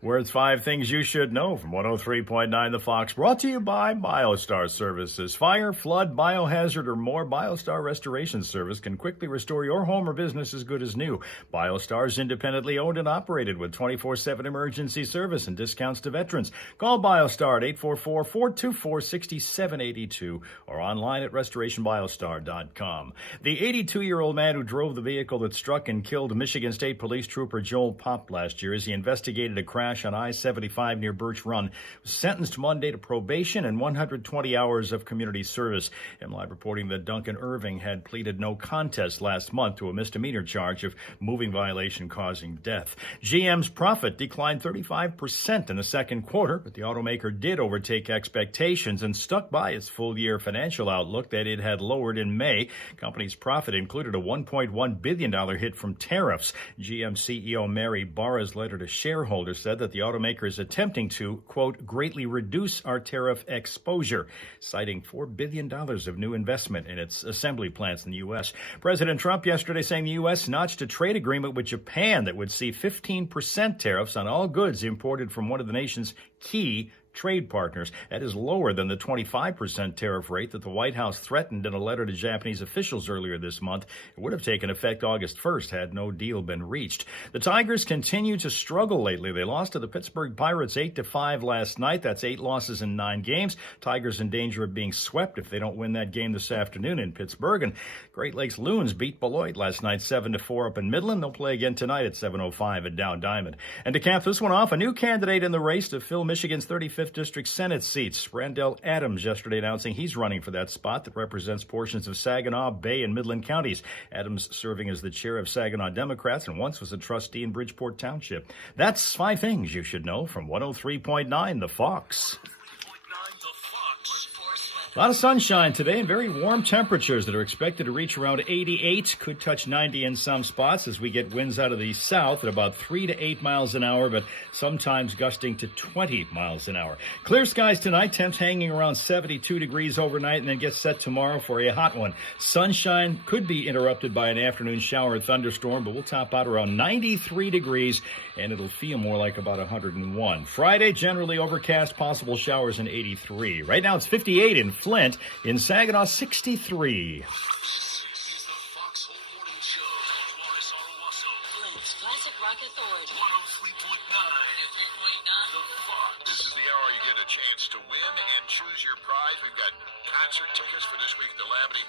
Where it's 5 things you should know from 103.9 The Fox, brought to you by BioStar Services. Fire, flood, biohazard, or more, BioStar Restoration Service can quickly restore your home or business as good as new. BioStar is independently owned and operated with 24/7 emergency service and discounts to veterans. Call BioStar at 844-424-6782 or online at restorationbiostar.com. The 82-year-old man who drove the vehicle that struck and killed Michigan State Police Trooper Joel Popp last year as he investigated a crash on I-75 near Birch Run was sentenced Monday to probation and 120 hours of community service. MLive reporting that Duncan Irving had pleaded no contest last month to a misdemeanor charge of moving violation causing death. GM's profit declined 35% in the second quarter, but the automaker did overtake expectations and stuck by its full-year financial outlook that it had lowered in May. Company's profit included a $1.1 billion hit from tariffs. GM CEO Mary Barra's letter to shareholders said that the automaker is attempting to, quote, greatly reduce our tariff exposure, citing $4 billion of new investment in its assembly plants in the U.S. President Trump yesterday saying the U.S. notched a trade agreement with Japan that would see 15% tariffs on all goods imported from one of the nation's key trade partners. That is lower than the 25% tariff rate that the White House threatened in a letter to Japanese officials earlier this month. It would have taken effect August 1st had no deal been reached. The Tigers continue to struggle lately. They lost to the Pittsburgh Pirates 8-5 last night. That's 8 losses in 9 games. Tigers in danger of being swept if they don't win that game this afternoon in Pittsburgh. And Great Lakes Loons beat Beloit last night 7-4 up in Midland. They'll play again tonight at 7:05 at Dow Diamond. And to cap this one off, a new candidate in the race to fill Michigan's 35th District Senate seats. Randall Adams yesterday announcing he's running for that spot that represents portions of Saginaw, Bay, and Midland counties. Adams serving as the chair of Saginaw Democrats and once was a trustee in Bridgeport Township. That's 5 things you should know from 103.9 The Fox. A lot of sunshine today and very warm temperatures that are expected to reach around 88, could touch 90 in some spots as we get winds out of the south at about 3 to 8 miles an hour, but sometimes gusting to 20 miles an hour. Clear skies tonight, temps hanging around 72 degrees overnight, and then get set tomorrow for a hot one. Sunshine could be interrupted by an afternoon shower or thunderstorm, but we'll top out around 93 degrees, and it'll feel more like about 101. Friday, generally overcast, possible showers in 83. Right now it's 58 in Flint, in Saginaw 63. Classic Rock Authority. 103.9. The Fox. This is the hour you get a chance to win and choose your prize. We've got concert tickets for this week at the Labadee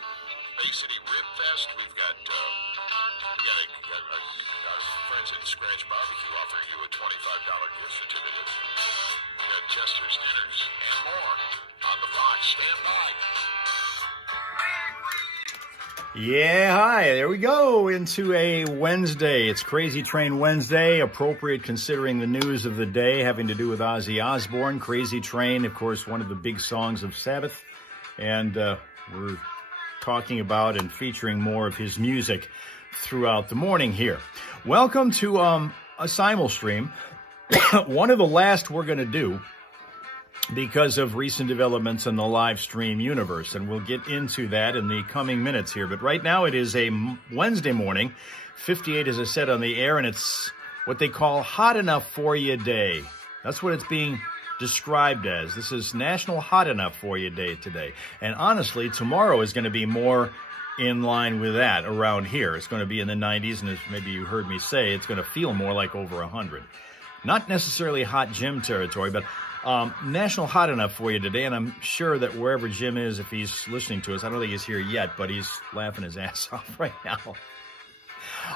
Bay City Rib Fest. We've got our friends at Scratch Barbecue offer you a $25 gift certificate. We've got Chester's Dinners and more on the Fox. Stand by. Yeah, hi, there we go into a Wednesday. It's Crazy Train Wednesday, appropriate considering the news of the day having to do with Ozzy Osbourne. Crazy Train, of course, one of the big songs of Sabbath, and we're talking about and featuring more of his music throughout the morning here. Welcome to a simul stream, one of the last we're going to do because of recent developments in the live stream universe, and we'll get into that in the coming minutes here. But right now it is a Wednesday morning, 58 as I said on the air, and it's what they call Hot Enough For You Day. That's what it's being described as. This is National Hot Enough For You Day today. And honestly, tomorrow is going to be more in line with that around here. It's going to be in the 90s, and as maybe you heard me say, it's going to feel more like over 100. Not necessarily hot gym territory, but National Hot Enough For You today, and I'm sure that wherever Jim is, if he's listening to us, I don't think he's here yet, but he's laughing his ass off right now.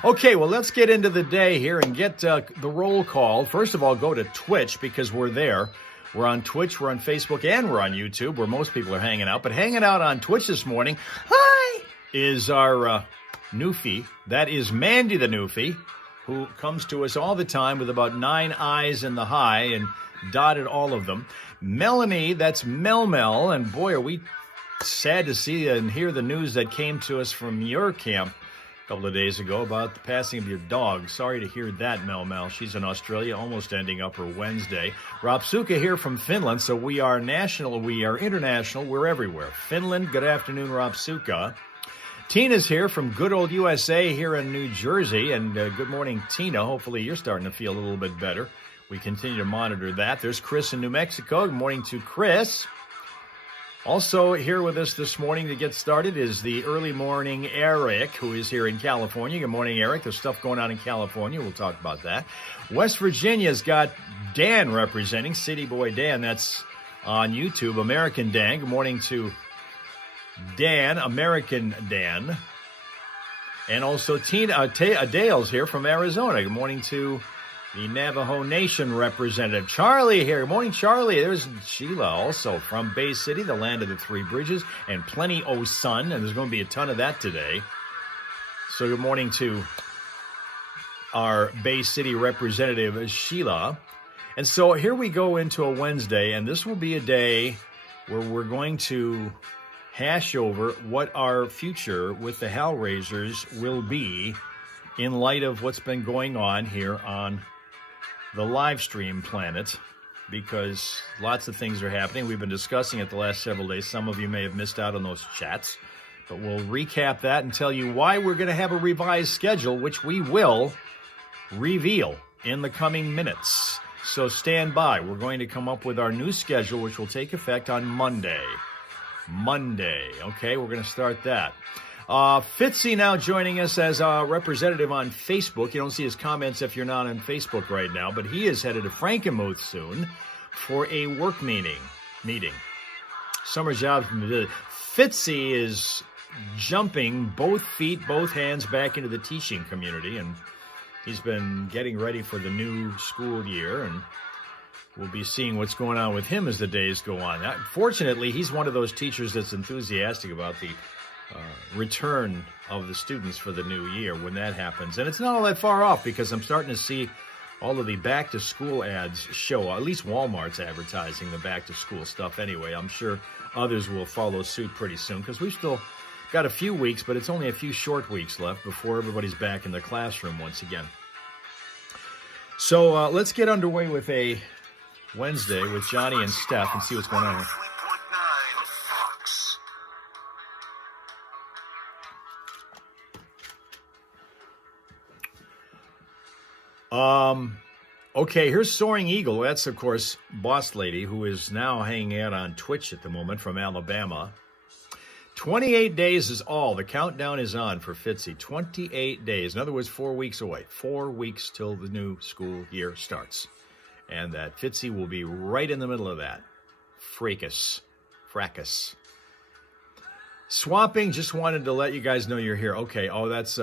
Okay, well, let's get into the day here and get the roll call. First of all, go to Twitch because we're there. We're on Twitch, we're on Facebook, and we're on YouTube where most people are hanging out. But hanging out on Twitch this morning, hi, is our newfie. That is Mandy the newfie, who comes to us all the time with about 9 eyes in the high and dotted all of them. Melanie, that's Mel, and boy, are we sad to see and hear the news that came to us from your camp a couple of days ago about the passing of your dog. Sorry to hear that, Mel. She's in Australia, almost ending up her Wednesday. Rapsuka here from Finland, so we are national, we are international, we're everywhere. Finland, good afternoon, Rapsuka. Tina's here from good old USA here in New Jersey. And good morning, Tina. Hopefully you're starting to feel a little bit better. We continue to monitor that. There's Chris in New Mexico. Good morning to Chris. Also here with us this morning to get started is the early morning Eric, who is here in California. Good morning, Eric. There's stuff going on in California. We'll talk about that. West Virginia's got Dan representing, City Boy Dan. That's on YouTube, American Dan. Good morning to Dan, American Dan. And also Dale's here from Arizona. Good morning to the Navajo Nation representative. Charlie here. Good morning, Charlie. There's Sheila also from Bay City, the land of the three bridges, and plenty o' sun. And there's going to be a ton of that today. So good morning to our Bay City representative, Sheila. And so here we go into a Wednesday, and this will be a day where we're going to hash over what our future with the Hellraisers will be in light of what's been going on here on the live stream planet, because lots of things are happening. We've been discussing it the last several days. Some of you may have missed out on those chats, but we'll recap that and tell you why we're going to have a revised schedule, which we will reveal in the coming minutes. So stand by. We're going to come up with our new schedule, which will take effect on Monday. Okay, we're going to start that. Fitzy now joining us as a representative on Facebook. You don't see his comments if you're not on Facebook right now, but he is headed to Frankenmuth soon for a work meeting. Summer job. Fitzy is jumping both feet, both hands back into the teaching community, and he's been getting ready for the new school year, and we'll be seeing what's going on with him as the days go on. Fortunately, he's one of those teachers that's enthusiastic about the return of the students for the new year when that happens. And it's not all that far off, because I'm starting to see all of the back-to-school ads show. At least Walmart's advertising the back-to-school stuff anyway. I'm sure others will follow suit pretty soon, because we've still got a few weeks, but it's only a few short weeks left before everybody's back in the classroom once again. So let's get underway with a Wednesday with Johnny and Steph and see what's going on here. Okay, here's Soaring Eagle. That's, of course, Boss Lady, who is now hanging out on Twitch at the moment from Alabama. 28 days is all. The countdown is on for Fitzy. 28 days. In other words, 4 weeks away. 4 weeks till the new school year starts. And that Fitzy will be right in the middle of that. Fracas. Swapping, just wanted to let you guys know you're here. Okay, that's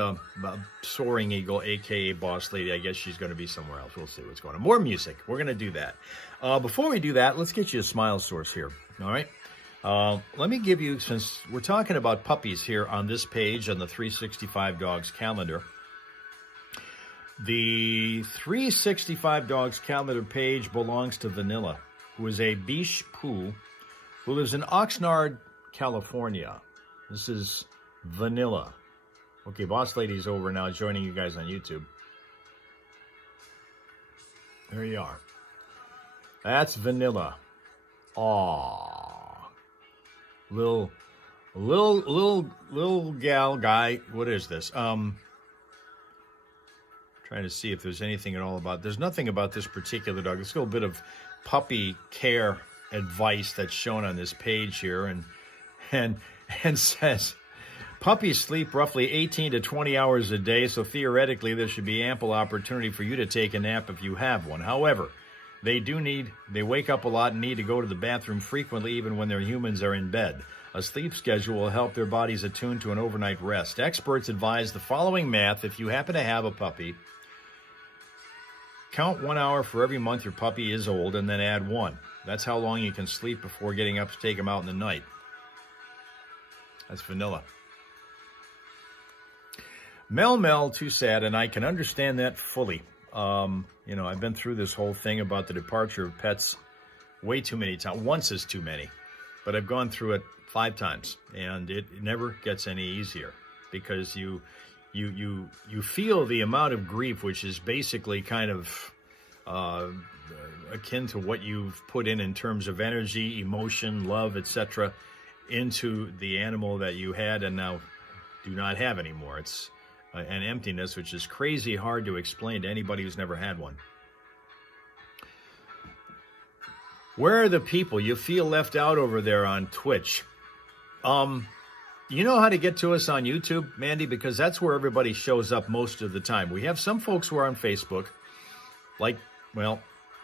Soaring Eagle, a.k.a. Boss Lady. I guess she's going to be somewhere else. We'll see what's going on. More music. We're going to do that. Before we do that, let's get you a smile source here. All right? Let me give you, since we're talking about puppies here on this page on the 365 Dogs calendar, the 365 Dogs calendar page belongs to Vanilla, who is a Biche Poo who lives in Oxnard, California. This is Vanilla. Okay, Boss Lady's over now joining you guys on YouTube. There you are. That's Vanilla. Aww. Little gal guy. What is this? Trying to see if there's anything at all about. There's nothing about this particular dog. There's a little bit of puppy care advice that's shown on this page here, and says puppies sleep roughly 18 to 20 hours a day, so theoretically there should be ample opportunity for you to take a nap if you have one. However, they wake up a lot and need to go to the bathroom frequently, even when their humans are in bed. A sleep schedule will help their bodies attune to an overnight rest. Experts advise the following math if you happen to have a puppy. Count 1 hour for every month your puppy is old, and then add 1. That's how long you can sleep before getting up to take them out in the night. That's Vanilla. Mel, too sad, and I can understand that fully. I've been through this whole thing about the departure of pets way too many times. Once is too many, but I've gone through it 5 times, and it never gets any easier, because you feel the amount of grief, which is basically kind of akin to what you've put in terms of energy, emotion, love, etc., into the animal that you had and now do not have anymore. It's an emptiness which is crazy hard to explain to anybody who's never had one. Where are the people? You feel left out over there on Twitch. You know how to get to us on YouTube, Mandy? Because that's where everybody shows up most of the time. We have some folks who are on Facebook, like, well,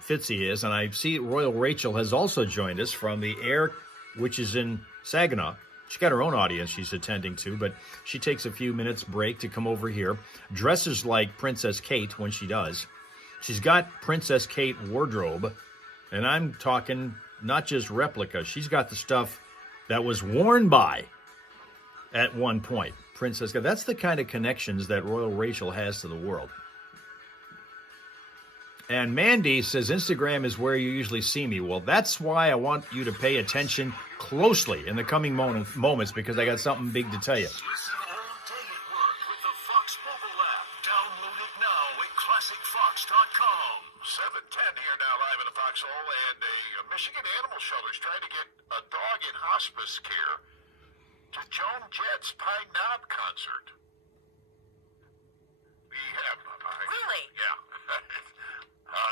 Fitzy is, and I see Royal Rachel has also joined us from the Air, which is in Saginaw. She's got her own audience she's attending to, but she takes a few minutes break to come over here, dresses like Princess Kate when she does. She's got Princess Kate wardrobe, and I'm talking not just replica. She's got the stuff that was worn by, at one point, Princess Kate. That's the kind of connections that Royal Rachel has to the world. And Mandy says Instagram is where you usually see me. Well, that's why I want you to pay attention closely in the coming moments, because I got something big to tell you. Listen all day at work with the Fox mobile app. Download it now at ClassicFox.com. 7:10 here now live in the foxhole, and a Michigan animal shelter is trying to get a dog in hospice care to Joan Jett's Pine Knob concert. We have Really? Yeah.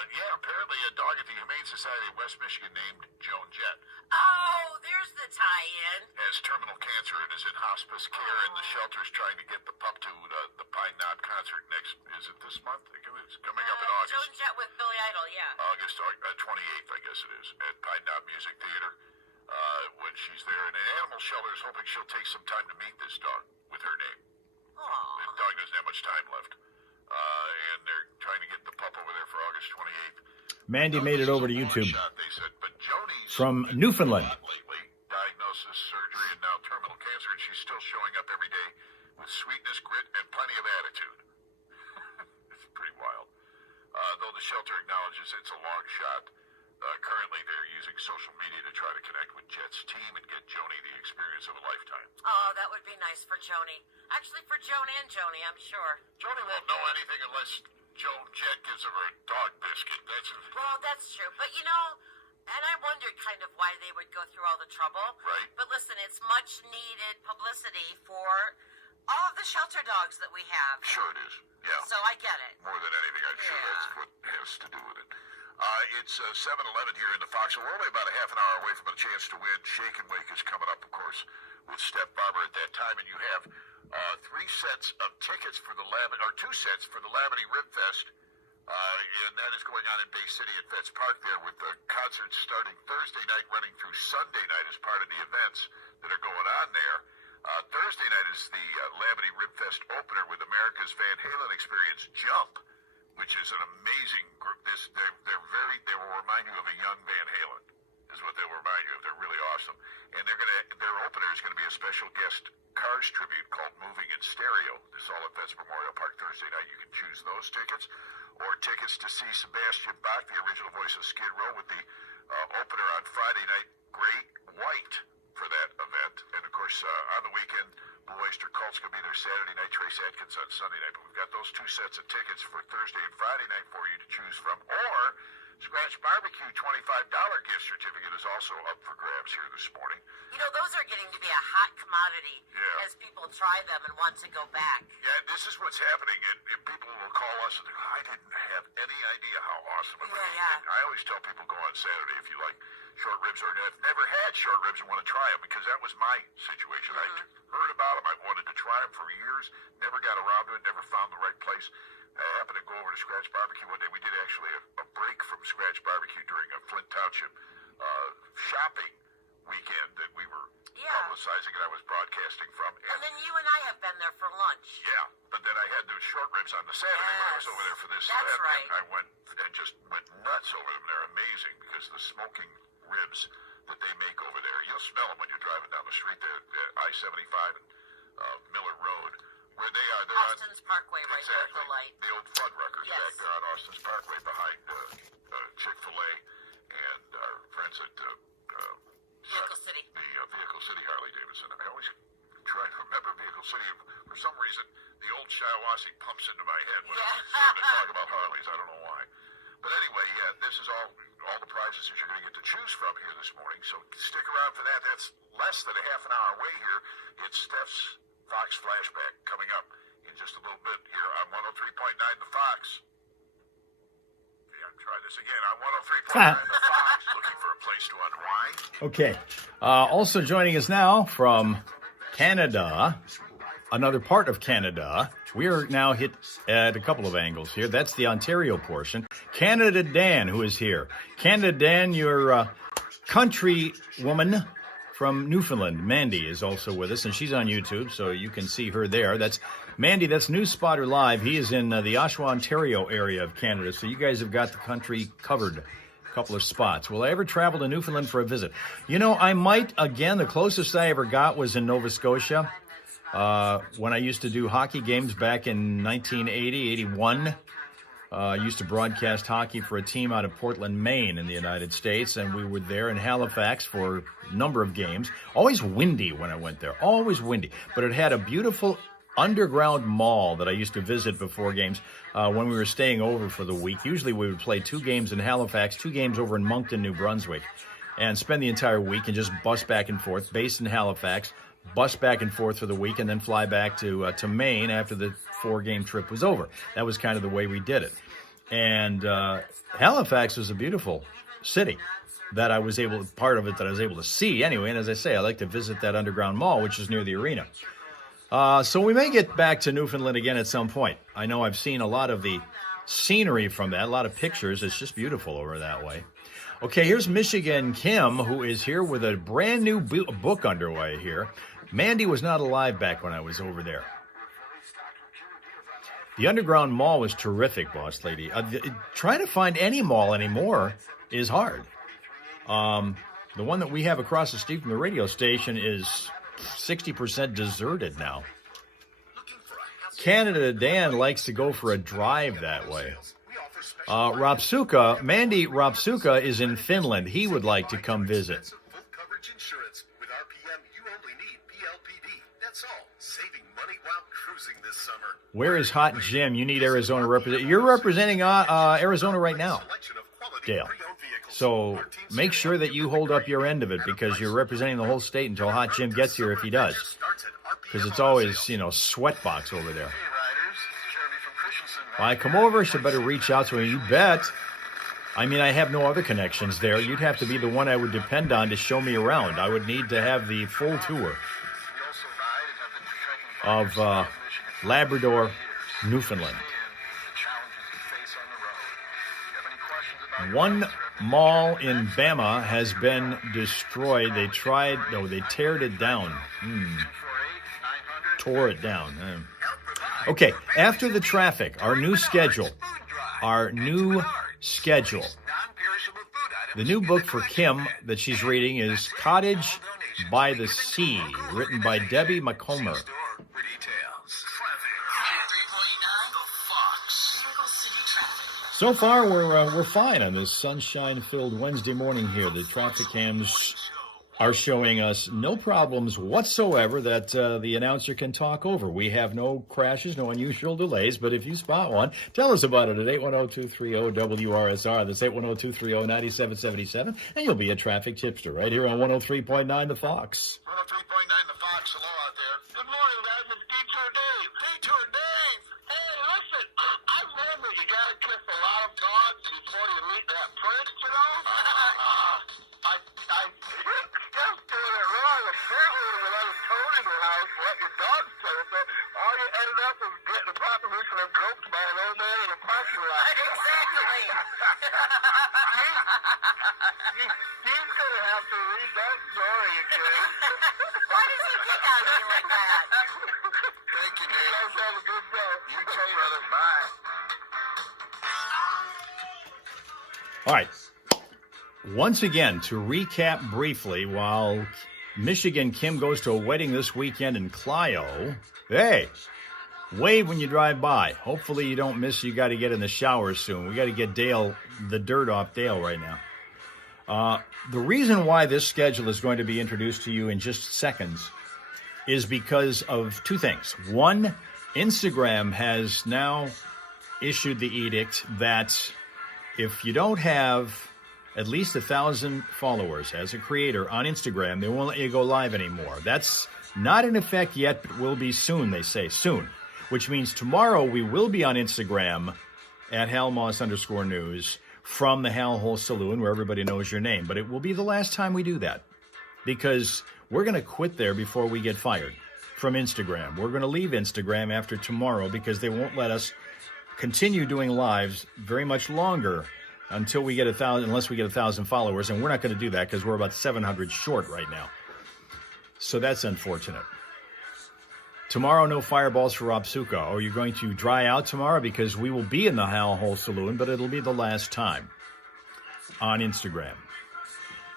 Yeah, apparently a dog at the Humane Society of West Michigan named Joan Jett Oh, there's the tie-in. has terminal cancer and is in hospice care, and the shelter's trying to get the pup to the Pine Knob concert next, is it this month? It's coming up in August. Joan Jett with Billy Idol, yeah. August 28th, I guess it is, at Pine Knob Music Theater, when she's there. And an animal shelter is hoping she'll take some time to meet this dog with her name. Aw. The dog doesn't have much time left. And they're trying to get the pup over there for August 28th. Mandy made it over to YouTube They said, but Joni's from Newfoundland. lately, diagnosis, surgery, and now terminal cancer, and she's still showing up every day with sweetness, grit, and plenty of attitude. It's pretty wild. Though the shelter acknowledges it's a long shot, currently they're using social media to try to connect with Jet's team and get Joni the experience of a lifetime. Oh, that would be nice for Joni. Actually, for Joan and Joni, I'm sure. Joni won't know anything unless Joan Jett gives her a dog biscuit. Well, that's true. But, you know, and I wondered kind of why they would go through all the trouble. Right. But listen, it's much needed publicity for all of the shelter dogs that we have. Sure it is. Yeah. So I get it. More than anything, I'm sure Yeah. that's what has to do with it. It's 7:11 here in the Foxhole. We're only about a half an hour away from a chance to win. Shake and Wake is coming up, of course, with Steph Barber at that time, and you have 3 sets of tickets for the two sets for the Labadee Rib Fest, and that is going on in Bay City at Fetz Park there, with the concerts starting Thursday night, running through Sunday night as part of the events that are going on there. Thursday night is the Labadee Rib Fest opener with America's Van Halen Experience Jump, which is an amazing group. They will remind you of a young Van Halen, is what they will remind you of. They're really awesome. And their opener is going to be a special guest Cars tribute called Moving in Stereo. This is all at Vets Memorial Park Thursday night. You can choose those tickets, or tickets to see Sebastian Bach, the original voice of Skid Row, with the opener on Friday night, Great White, for that event. And of course, on the weekend, Blue Oyster Cult's going to be there Saturday night, Trace Adkins on Sunday night. But we've got those 2 sets of tickets for Thursday and Friday night for you to choose from. Or Scratch Barbecue $25 gift certificate is also up for grabs here this morning. You know, those are getting to be a hot commodity Yeah. as people try them and want to go back. Yeah, this is what's happening, and people will call us and go, I didn't have any idea how awesome it was. Yeah. And I always tell people, go on Saturday if you like short ribs, or have never had short ribs and want to try them, because that was my situation. I heard about them. I wanted to try them for years, never got around to it, never found the right place. I happened to go over to Scratch Barbecue one day. We did actually a break from Scratch Barbecue during a Flint Township shopping weekend that we were publicizing and I was broadcasting from. And then you and I have been there for lunch. Yeah, but then I had those short ribs on the Saturday when I was over there for this That's event. right. And I just went nuts over them. They're amazing, because the smoking ribs that they make over there, you'll smell them when you're driving down the street there at I-75 and Miller Road, where they are. They're Austin's Parkway, right there at the light. The old Fuddruckers Yes. back there on Austin's Parkway behind Chick-fil-A, and our friends at Vehicle City. the Vehicle City Harley Davidson. I always try to remember Vehicle City. For some reason, the old Shiawassee pumps into my head when I'm starting to talk about Harleys. I don't know why. But anyway, yeah, this is all the prizes that you're going to get to choose from here this morning. So stick around for that. That's less than a half an hour away here. It's Steph's Fox Flashback coming up in just a little bit here on 103.9 The Fox. Yeah, try this again on 103.9 The Fox. Looking for a place to unwind. Okay. Also joining us now from Canada, another part of Canada. We are now hit at a couple of angles here. That's the Ontario portion. Canada Dan, who is here. Canada Dan, your country woman from Newfoundland. Mandy is also with us, and she's on YouTube, so you can see her there. That's Mandy, that's News Spotter Live. He is in the Oshawa, Ontario area of Canada, so you guys have got the country covered. A couple of spots. Will I ever travel to Newfoundland for a visit? You know, I might. Again, the closest I ever got was in Nova Scotia. When I used to do hockey games back in 1980, 81, I used to broadcast hockey for a team out of Portland, Maine in the United States, and we were there in Halifax for a number of games. Always windy when I went there, always windy, but it had a beautiful underground mall that I used to visit before games when we were staying over for the week. Usually we would play 2 games in Halifax, 2 games over in Moncton, New Brunswick, and spend the entire week and just bus back and forth, based in Halifax, bus back and forth for the week, and then fly back to Maine after the 4-game trip was over. That was kind of the way we did it. And Halifax was a beautiful city that I was able to see anyway. And as I say, I like to visit that underground mall, which is near the arena. So we may get back to Newfoundland again at some point. I know I've seen a lot of the scenery from that, a lot of pictures. It's just beautiful over that way. Okay, here's Michigan Kim, who is here with a brand new book underway here. Mandy was not alive back when I was over there. The underground mall was terrific, boss lady. Trying to find any mall anymore is hard. The one that we have across the street from the radio station is 60% deserted now. Canada Dan likes to go for a drive that way. Mandy Rapsuka is in Finland. He would like to come visit. Where is Hot Jim? You need Arizona represent. You're representing Arizona right now, Dale. So make sure that you hold up your end of it, because you're representing the whole state until Hot Jim gets here, if he does. Because it's always, sweatbox over there. If I come over, should better reach out to him. You bet. I mean, I have no other connections there. You'd have to be the one I would depend on to show me around. I would need to have the full tour of Labrador, Newfoundland. One mall in Bama has been destroyed. They teared it down. Tore it down. Okay, after the traffic, our new schedule. The new book for Kim that she's reading is Cottage by the Sea, written by Debbie McComber. So far, we're fine on this sunshine-filled Wednesday morning here. The traffic cams are showing us no problems whatsoever that the announcer can talk over. We have no crashes, no unusual delays, but if you spot one, tell us about it at 810-230-WRSR. That's 810-230-9777, and you'll be a traffic tipster right here on 103.9 The Fox. 103.9 The Fox. Hello out there. Good morning, guys. It's Detour Dave. Detour Dave. Hey, listen, I learned that you gotta kiss a lot of dogs before you meet that prince, you know? I just doing it wrong. Apparently, when I was told in the house what your dogs told me, all you ended up was getting a proposition of groped by an old man in a parking lot. Exactly. He's gonna have to read that story again. Why does he pick on you like that? Thank you, Dave. You guys have a good day. You too, brother. Bye. All right. Once again, to recap briefly, while Michigan Kim goes to a wedding this weekend in Clio, hey, wave when you drive by. Hopefully you don't miss. You got to get in the shower soon. We got to get the dirt off Dale right now. The reason why this schedule is going to be introduced to you in just seconds is because of 2 things. One, Instagram has now issued the edict that if you don't have at least 1,000 followers as a creator on Instagram, they won't let you go live anymore. That's Not in effect yet, but will be soon, they say, soon. Which means tomorrow we will be on Instagram at Hal Maas _news from the Hal Hole Saloon, where everybody knows your name. But it will be the last time we do that, because we're going to quit there before we get fired from Instagram. We're going to leave Instagram after tomorrow because they won't let us continue doing lives very much longer until we get 1,000, unless we get 1,000 followers. And we're not going to do that because we're about 700 short right now. So that's unfortunate. Tomorrow, no fireballs for Rob Suka. Are you going to dry out tomorrow? Because we will be in the Hal Hole Saloon, but it'll be the last time on Instagram.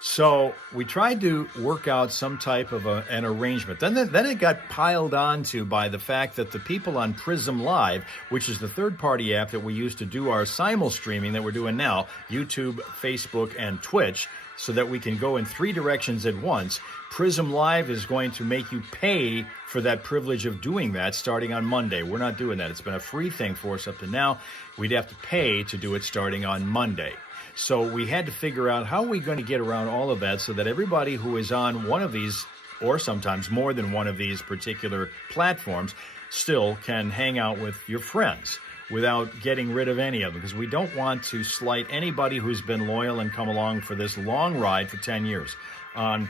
So we tried to work out some type of an arrangement. Then it got piled onto by the fact that the people on Prism Live, which is the third-party app that we use to do our simul streaming that we're doing now, YouTube, Facebook, and Twitch, so that we can go in 3 directions at once. Prism Live is going to make you pay for that privilege of doing that starting on Monday. We're not doing that. It's been a free thing for us up to now. We'd have to pay to do it starting on Monday. So we had to figure out how we're going to get around all of that so that everybody who is on one of these, or sometimes more than one of these particular platforms, still can hang out with your friends without getting rid of any of them, because we don't want to slight anybody who's been loyal and come along for this long ride for 10 years on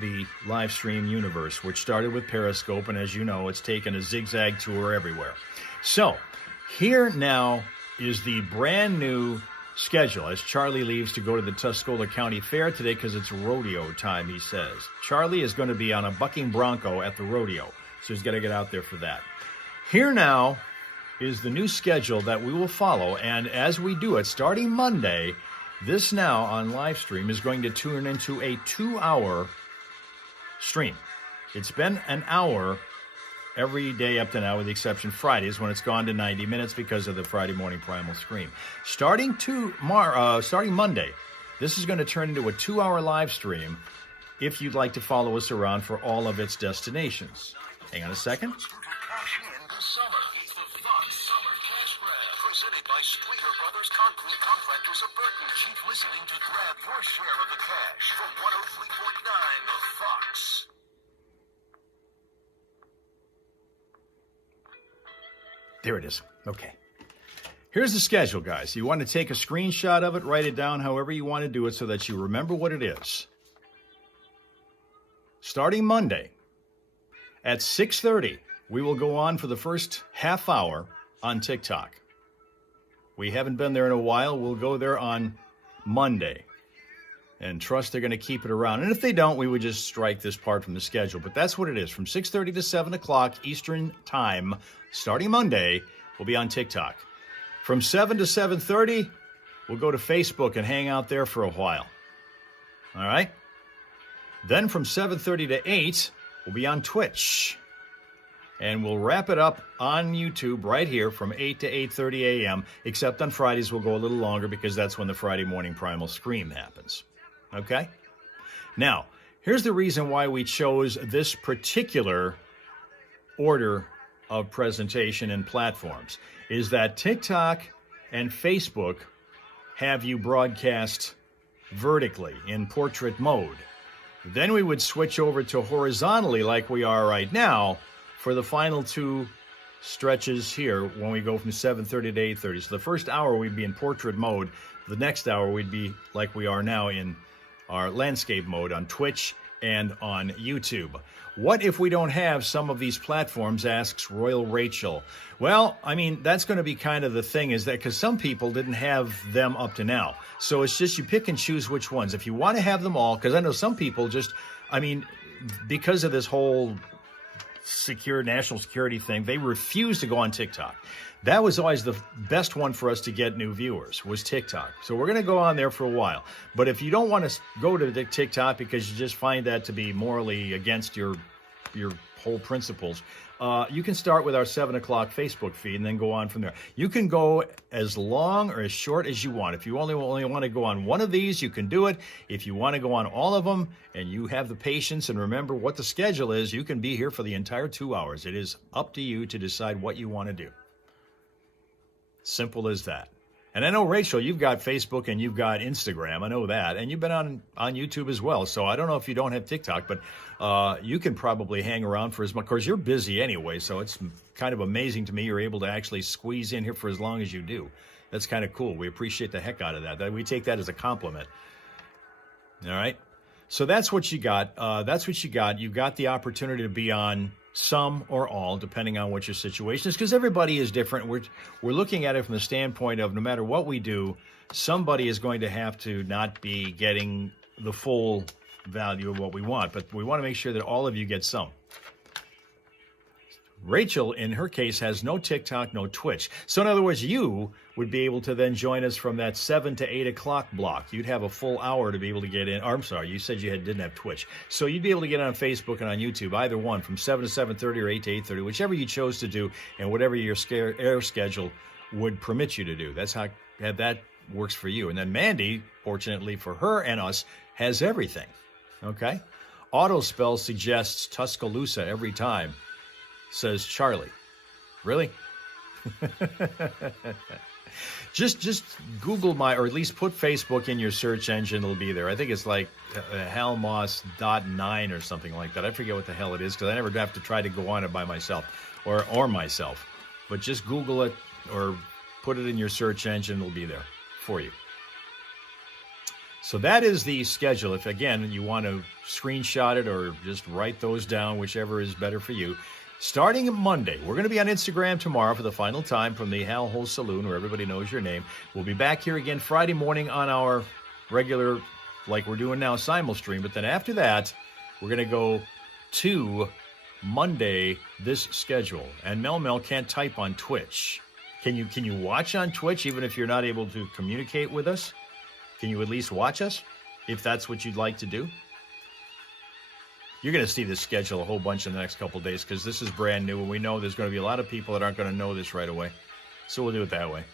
the live stream universe, which started with Periscope, and as you know, it's taken a zigzag tour everywhere. So here now is the brand new schedule as Charlie leaves to go to the Tuscola County Fair today because it's rodeo time, he says. Charlie is going to be on a bucking bronco at the rodeo, so he's got to get out there for that. Here now is the new schedule that we will follow, and as we do it, starting Monday, this now on live stream is going to turn into a 2-hour stream. It's been an hour every day up to now, with the exception Fridays when it's gone to 90 minutes because of the Friday morning primal scream. Starting Monday, this is going to turn into a 2-hour live stream if you'd like to follow us around for all of its destinations. Hang on a second. Cash in the summer. It's the Fox Summer Cash Grab, presented by Streeter Brothers Concrete Contractors of Burton. Keep listening to grab your share of the cash from 103.9 The Fox. There it is. Okay. Here's the schedule, guys. You want to take a screenshot of it, write it down however you want to do it so that you remember what it is. Starting Monday at 6:30, we will go on for the first half hour on TikTok. We haven't been there in a while. We'll go there on Monday and trust they're going to keep it around. And if they don't, we would just strike this part from the schedule. But that's what it is. From 6:30 to 7 o'clock Eastern Time, starting Monday, we'll be on TikTok. From 7 to 7:30, we'll go to Facebook and hang out there for a while. All right? Then from 7:30 to 8, we'll be on Twitch. And we'll wrap it up on YouTube right here from 8 to 8:30 a.m., except on Fridays we'll go a little longer because that's when the Friday morning primal scream happens. Okay? Now, here's the reason why we chose this particular order of presentation and platforms, is that TikTok and Facebook have you broadcast vertically in portrait mode. Then we would switch over to horizontally like we are right now for the final 2 stretches here when we go from 7:30 to 8:30. So the first hour we'd be in portrait mode. The next hour we'd be like we are now in our landscape mode on Twitch and on YouTube. What if we don't have some of these platforms, asks Royal Rachel. Well, I mean, that's going to be kind of the thing, is that because some people didn't have them up to now. So it's just you pick and choose which ones. If you want to have them all, because I know some people just, I mean, because of this whole national security thing, they refuse to go on TikTok. That was always the best one for us to get new viewers, was TikTok. So we're going to go on there for a while. But if you don't want to go to the TikTok because you just find that to be morally against your whole principles, you can start with our 7 o'clock Facebook feed and then go on from there. You can go as long or as short as you want. If you only want to go on one of these, you can do it. If you want to go on all of them and you have the patience and remember what the schedule is, you can be here for the entire 2 hours. It is up to you to decide what you want to do. Simple as that. And I know, Rachel, you've got Facebook and you've got Instagram. I know that. And you've been on YouTube as well. So I don't know if you don't have TikTok, but you can probably hang around for as much. Of course, you're busy anyway, so it's kind of amazing to me you're able to actually squeeze in here for as long as you do. That's kind of cool. We appreciate the heck out of that. We take that as a compliment. All right? So that's what you got. You got the opportunity to be on some or all, depending on what your situation is, because everybody is different. We're looking at it from the standpoint of no matter what we do, somebody is going to have to not be getting the full value of what we want, but we want to make sure that all of you get some. Rachel, in her case, has no TikTok, no Twitch. So in other words, you would be able to then join us from that 7 to 8 o'clock block. You'd have a full hour to be able to get in. Or, I'm sorry, you said you didn't have Twitch. So you'd be able to get on Facebook and on YouTube, either one, from 7 to 7:30 or 8 to 8:30, whichever you chose to do and whatever your air schedule would permit you to do. That's how that works for you. And then Mandy, fortunately for her and us, has everything. Okay? Autospell suggests Tuscaloosa every time. Says Charlie. Really? Just Google or at least put Facebook in your search engine. It'll be there. I think it's like Hal Maas .9 or something like that. I forget what the hell it is because I never have to try to go on it by myself or myself. But just Google it or put it in your search engine. It'll be there for you. So that is the schedule. If, again, you want to screenshot it or just write those down, whichever is better for you. Starting Monday, we're going to be on Instagram tomorrow for the final time from the Hal Ho Saloon, where everybody knows your name. We'll be back here again Friday morning on our regular, like we're doing now, simul stream. But then after that, we're going to go to Monday, this schedule. And Mel can't type on Twitch. Can you watch on Twitch even if you're not able to communicate with us? Can you at least watch us if that's what you'd like to do? You're going to see this schedule a whole bunch in the next couple of days because this is brand new, and we know there's going to be a lot of people that aren't going to know this right away. So we'll do it that way.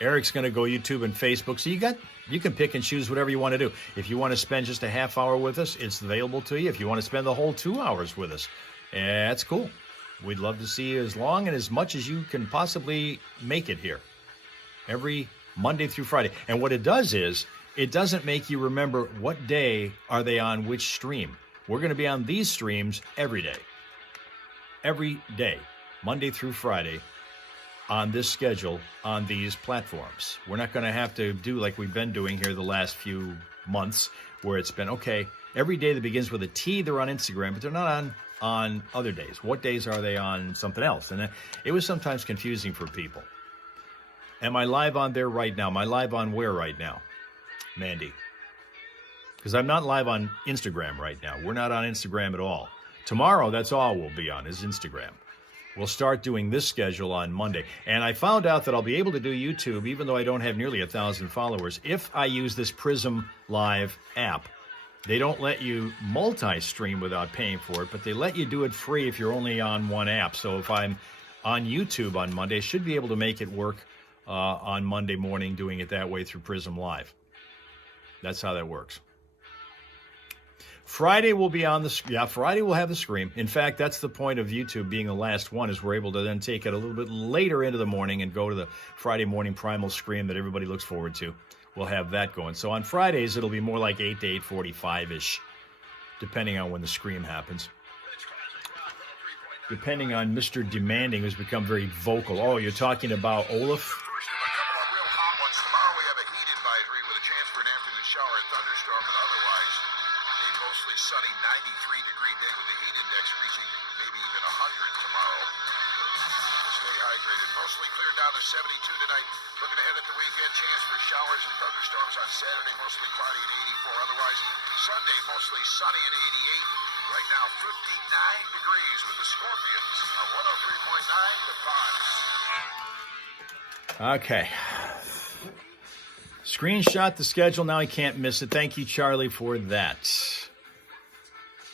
Eric's going to go YouTube and Facebook. So you can pick and choose whatever you want to do. If you want to spend just a half hour with us, it's available to you. If you want to spend the whole 2 hours with us, that's cool. We'd love to see you as long and as much as you can possibly make it here. Every Monday through Friday. And what it does is, it doesn't make you remember what day are they on which stream. We're going to be on these streams every day. Every day, Monday through Friday, on this schedule, on these platforms. We're not going to have to do like we've been doing here the last few months, where it's been, okay, every day that begins with a T, they're on Instagram, but they're not on other days. What days are they on something else? And it was sometimes confusing for people. Am I live on there right now? Am I live on where right now? Mandy, because I'm not live on Instagram right now. We're not on Instagram at all. Tomorrow, that's all we'll be on is Instagram. We'll start doing this schedule on Monday. And I found out that I'll be able to do YouTube, even though I don't have nearly 1,000 followers, if I use this Prism Live app. They don't let you multi-stream without paying for it, but they let you do it free if you're only on one app. So if I'm on YouTube on Monday, I should be able to make it work on Monday morning doing it that way through Prism Live. That's how that works. Friday will be on Friday we'll have the stream. In fact, that's the point of YouTube being the last one, is we're able to then take it a little bit later into the morning and go to the Friday morning primal stream that everybody looks forward to. We'll have that going. So on Fridays, it'll be more like 8 to 8:45-ish, depending on when the stream happens. Depending on Mr. Demanding, who's become very vocal. Oh, you're talking about Olaf? Sunny 93-degree day with the heat index reaching maybe even 100 tomorrow. Stay hydrated. Mostly clear down to 72 tonight. Looking ahead at the weekend, chance for showers and thunderstorms on Saturday, mostly cloudy and 84. Otherwise, Sunday, mostly sunny and 88. Right now, 59 degrees with the Scorpions on 103.9 The Fox. Okay. Screenshot the schedule. Now I can't miss it. Thank you, Charlie, for that.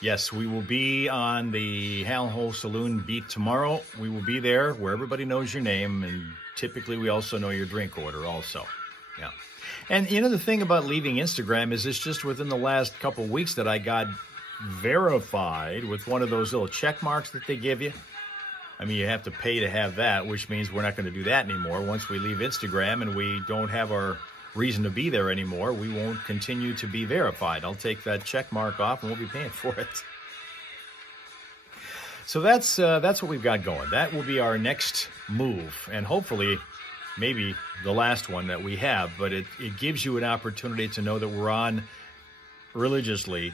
Yes, we will be on the Hal Ho Saloon beat tomorrow. We will be there where everybody knows your name, and typically we also know your drink order also. Yeah. And you know, the thing about leaving Instagram is it's just within the last couple of weeks that I got verified with one of those little check marks that they give you. I mean, you have to pay to have that, which means we're not going to do that anymore. Once we leave Instagram and we don't have our reason to be there anymore, we won't continue to be verified. I'll take that check mark off and we'll be paying for it. So that's what we've got going. That will be our next move, and hopefully maybe the last one that we have, but it gives you an opportunity to know that we're on religiously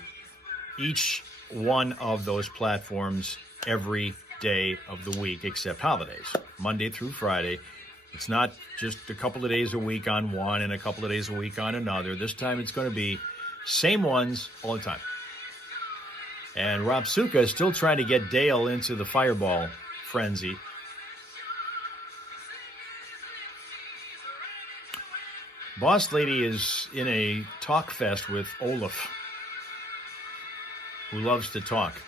each one of those platforms every day of the week except holidays, Monday through Friday. It's not just a couple of days a week on one and a couple of days a week on another. This time it's going to be same ones all the time. And Rob Suka is still trying to get Dale into the fireball frenzy. Boss Lady is in a talk fest with Olaf, who loves to talk.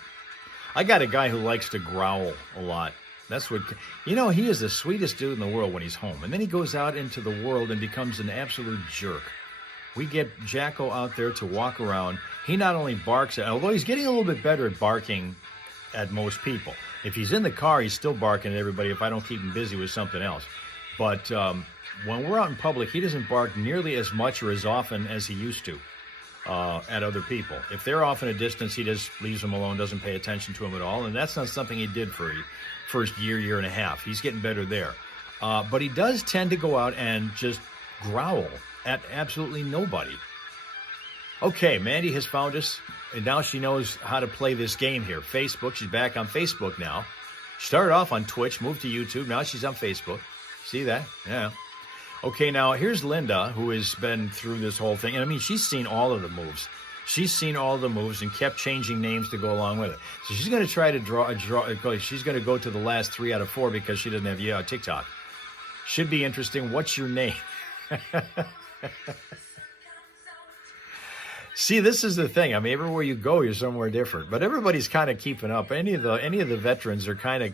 I got a guy who likes to growl a lot. That's what, he is the sweetest dude in the world when he's home. And then he goes out into the world and becomes an absolute jerk. We get Jacko out there to walk around. He not only barks, although he's getting a little bit better at barking at most people. If he's in the car, he's still barking at everybody if I don't keep him busy with something else. But when we're out in public, he doesn't bark nearly as much or as often as he used to at other people. If they're off in a distance, he just leaves them alone, doesn't pay attention to them at all. And that's not something he did for the first year and a half. He's getting better there. But he does tend to go out and just growl at absolutely nobody. Okay, Mandy has found us, and now she knows how to play this game here. Facebook, she's back on Facebook now. She started off on Twitch, moved to YouTube, now she's on Facebook. See that? Yeah. Okay, now here's Linda, who has been through this whole thing. And I mean, she's seen all of the moves. She's seen all the moves and kept changing names to go along with it. So she's going to try to draw. She's going to go to the last 3 out of 4 because she doesn't have TikTok. Should be interesting. What's your name? See, this is the thing. I mean, everywhere you go, you're somewhere different. But everybody's kind of keeping up. Any of the veterans are kind of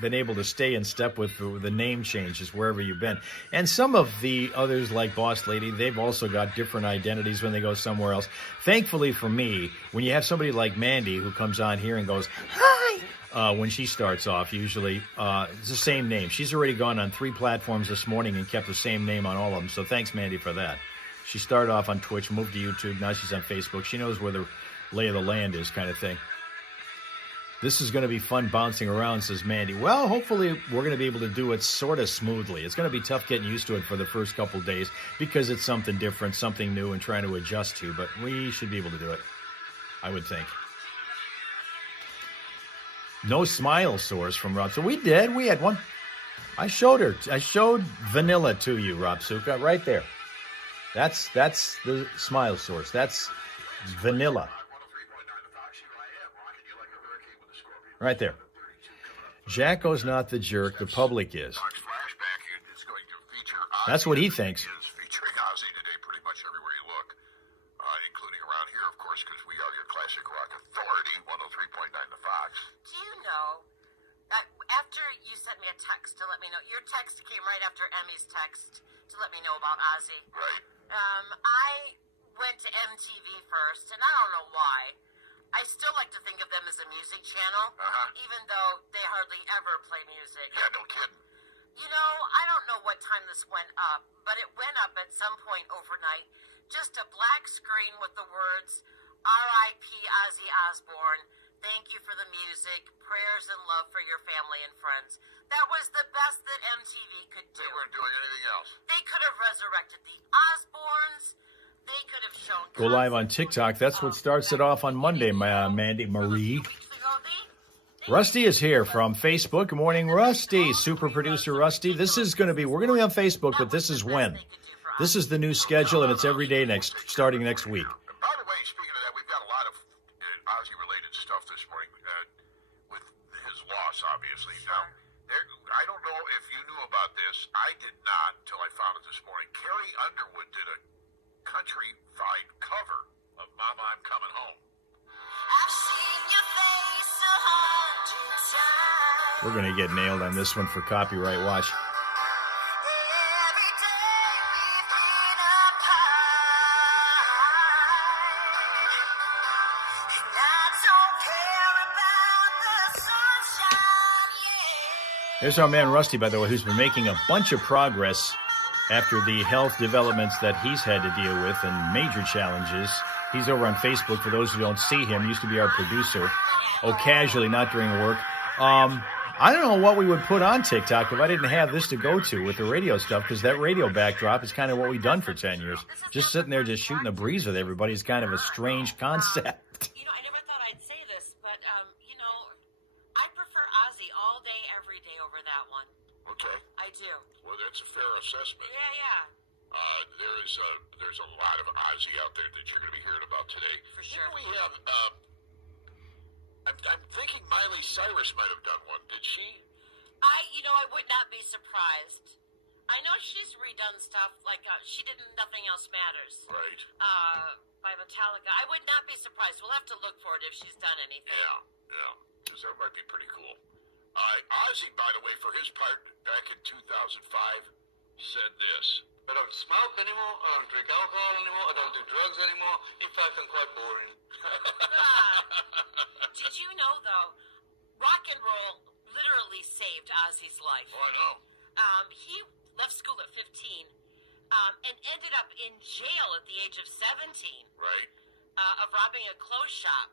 been able to stay in step with the name changes wherever you've been. And some of the others, like Boss Lady, they've also got different identities when they go somewhere else. Thankfully for me, when you have somebody like Mandy who comes on here and goes, hi, when she starts off, usually it's the same name. She's already gone on 3 platforms this morning and kept the same name on all of them. So thanks, Mandy, for that. She started off on Twitch, moved to YouTube. Now she's on Facebook. She knows where the lay of the land is, kind of thing. This is going to be fun bouncing around, says Mandy. Well, hopefully we're going to be able to do it sort of smoothly. It's going to be tough getting used to it for the first couple days because it's something different, something new, and trying to adjust to. But we should be able to do it, I would think. No smile source from Rob. So we did. We had one. I showed her. I showed vanilla to you, Rob Suka, right there. That's the smile source. That's vanilla. Right there. Jacko's not the jerk. The public is. That's what he thinks. Featuring Ozzy today pretty much everywhere you look, including around here, of course, because we are your classic rock authority, 103.9 The Fox. Do you know that after you sent me a text to let me know, your text came right after Emmy's text to let me know about Ozzy. Right. I went to MTV first, and I don't know why. I still like to think of them as a music channel, even though they hardly ever play music. Yeah, no kidding. You know, I don't know what time this went up, but it went up at some point overnight. Just a black screen with the words, R.I.P. Ozzy Osbourne. Thank you for the music. Prayers and love for your family and friends. That was the best that MTV could do. They weren't doing anything else. They could have resurrected the Osbournes. They could have shown... Go live on TikTok. That's what starts it off on Monday, Mandy Marie. Rusty is here from Facebook. Good morning, Rusty. Super producer Rusty. This is going to be... We're going to be on Facebook, but this is when. This is the new schedule, and it's every day starting next week. By the way, speaking of that, we've got a lot of Ozzy-related stuff this morning with his loss, obviously. Now, I don't know if you knew about this. I did not until I found it this morning. Carrie Underwood did a country-fied cover of Mama, I'm Coming Home. I've seen your face 100 times. We're going to get nailed on this one for copyright. Watch. Every day we've been apart. And I don't care about the sunshine, yeah. There's our man Rusty, by the way, who's been making a bunch of progress after the health developments that he's had to deal with and major challenges. He's over on Facebook. For those who don't see him, used to be our producer. Oh, casually, not during work. I don't know what we would put on TikTok if I didn't have this to go to with the radio stuff, because that radio backdrop is kind of what we've done for 10 years. Just sitting there, just shooting the breeze with everybody is kind of a strange concept. You know, I never thought I'd say this, but, you know, I prefer Ozzy all day, every day over that one. Okay. I do. Well, that's a fair assessment. Yeah. There's a lot of Ozzy out there that you're going to be hearing about today. For sure. Didn't we have, I'm thinking Miley Cyrus might have done one. Did she? I would not be surprised. I know she's redone stuff like she did Nothing Else Matters. Right. By Metallica. I would not be surprised. We'll have to look for it if she's done anything. Yeah. Because that might be pretty cool. Ozzy, by the way, for his part, back in 2005, said this. I don't smoke anymore, I don't drink alcohol anymore, I don't do drugs anymore. In fact, I'm quite boring. Did you know, though, rock and roll literally saved Ozzy's life? Oh, I know. He left school at 15 and ended up in jail at the age of 17 Right. of robbing a clothes shop.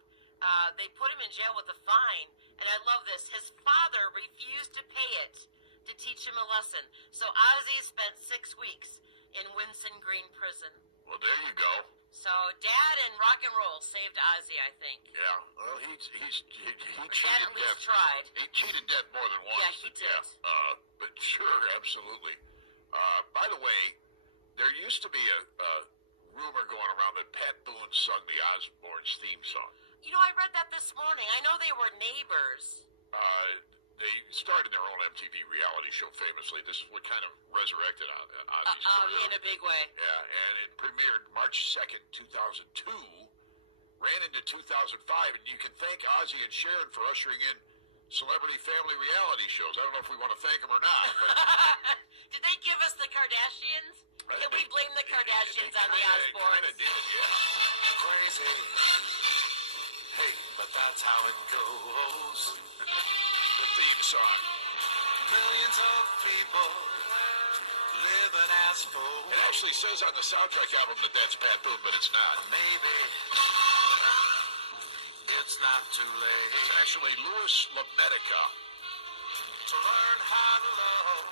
They put him in jail with a fine, and I love this. His father refused to pay it to teach him a lesson. So Ozzy spent 6 weeks in Winson Green Prison. Well, there you go. So Dad and rock and roll saved Ozzy, I think. Yeah. Well, he cheated Dad at least death. tried. He cheated death more than once. Yeah, he did. But sure, absolutely. By the way, there used to be a rumor going around that Pat Boone sung the Osbournes theme song. You know, I read that this morning. I know they were neighbors. They started their own MTV reality show famously. This is what kind of resurrected Ozzy's career. In a big way. Yeah, and it premiered March 2nd, 2002, ran into 2005, and you can thank Ozzy and Sharon for ushering in celebrity family reality shows. I don't know if we want to thank them or not. But Did they give us the Kardashians? Can we blame the Kardashians on the Osbournes? They kind of did, yeah. Crazy. Hey, but that's how it goes. The theme song. Millions of people living as fools. It actually says on the soundtrack album that that's Pat Boone, but it's not. Maybe it's not too late It's actually Louis LaMedica. to learn how to love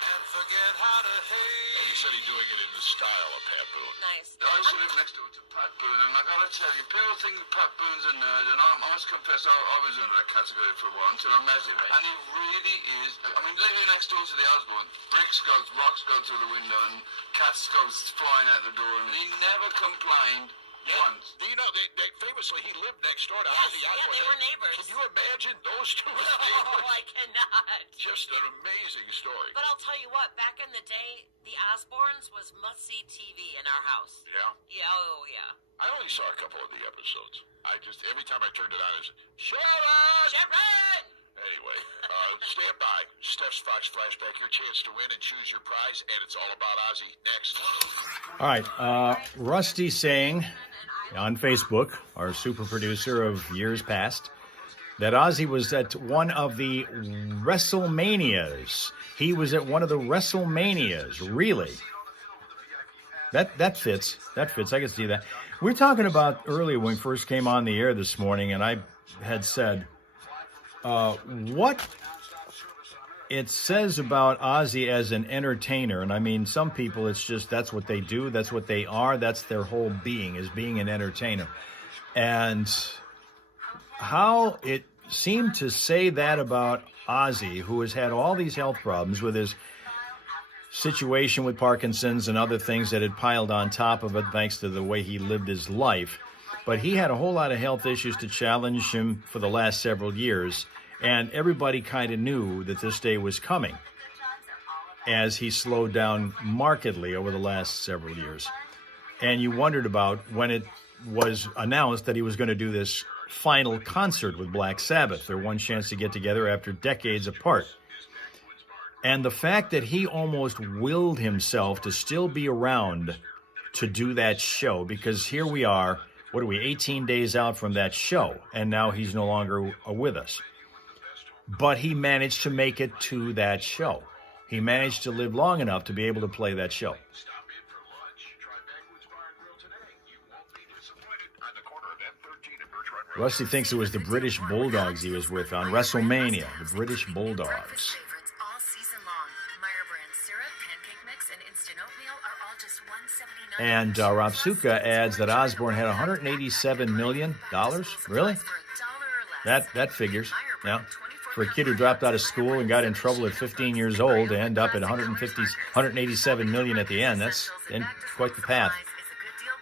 and forget how to And hate. he said he's doing it in the style of Pat Boone. Nice. I used to live next door to Pat Boone, and I gotta tell you, people think Pat Boone's a nerd, and I must confess I was under that category for a while until I met him. And he really is. I mean, living next door to the Osbourne, bricks go, rocks go through the window, and cats go flying out the door, and he never complained once. Do you know, they famously, he lived next door to Yes, Ozzy yeah, Osbourne. they were neighbors. Can you imagine those two as Oh, neighbors? I cannot. Just an amazing story. But I'll tell you what, back in the day, the Osbournes was must-see TV in our house. Yeah. Yeah, oh, yeah. I only saw a couple of the episodes. Every time I turned it on, it was, Sharon! Sharon! Anyway, stand by. Steph's Fox Flashback, your chance to win and choose your prize, and it's all about Ozzy next. All right, Rusty saying on Facebook, our super producer of years past, that Ozzy was at one of the WrestleManias. He was at one of the WrestleManias. Really? That fits. That fits. I can see that. We were talking about earlier when we first came on the air this morning, and I had said what it says about Ozzy as an entertainer. And I mean, some people, it's just that's what they do. That's what they are. That's their whole being, is being an entertainer. And how it seemed to say that about Ozzy, who has had all these health problems with his situation with Parkinson's and other things that had piled on top of it thanks to the way he lived his life. But he had a whole lot of health issues to challenge him for the last several years, and everybody kind of knew that this day was coming as he slowed down markedly over the last several years. And you wondered about when it was announced that he was going to do this final concert with Black Sabbath, their one chance to get together after decades apart. And the fact that he almost willed himself to still be around to do that show, because here we are, 18 days out from that show, and now he's no longer with us. but he managed to make it to that show. He managed to live long enough to be able to play that show. Stop in for lunch. Try Backwoods Bar and Grill today. You won't be disappointed. On the corner of M13 and Birch Run Road. Rusty thinks it was the British Bulldogs he was with on WrestleMania. The British Bulldogs. Favorites all season long. Meyer brand syrup, pancake mix, and instant oatmeal are all just $1.79. And Rob Suka adds that Osborne had $187 million. Really? That figures. Yeah. For a kid who dropped out of school and got in trouble at 15 years old to end up at $187 million at the end, that's quite the path.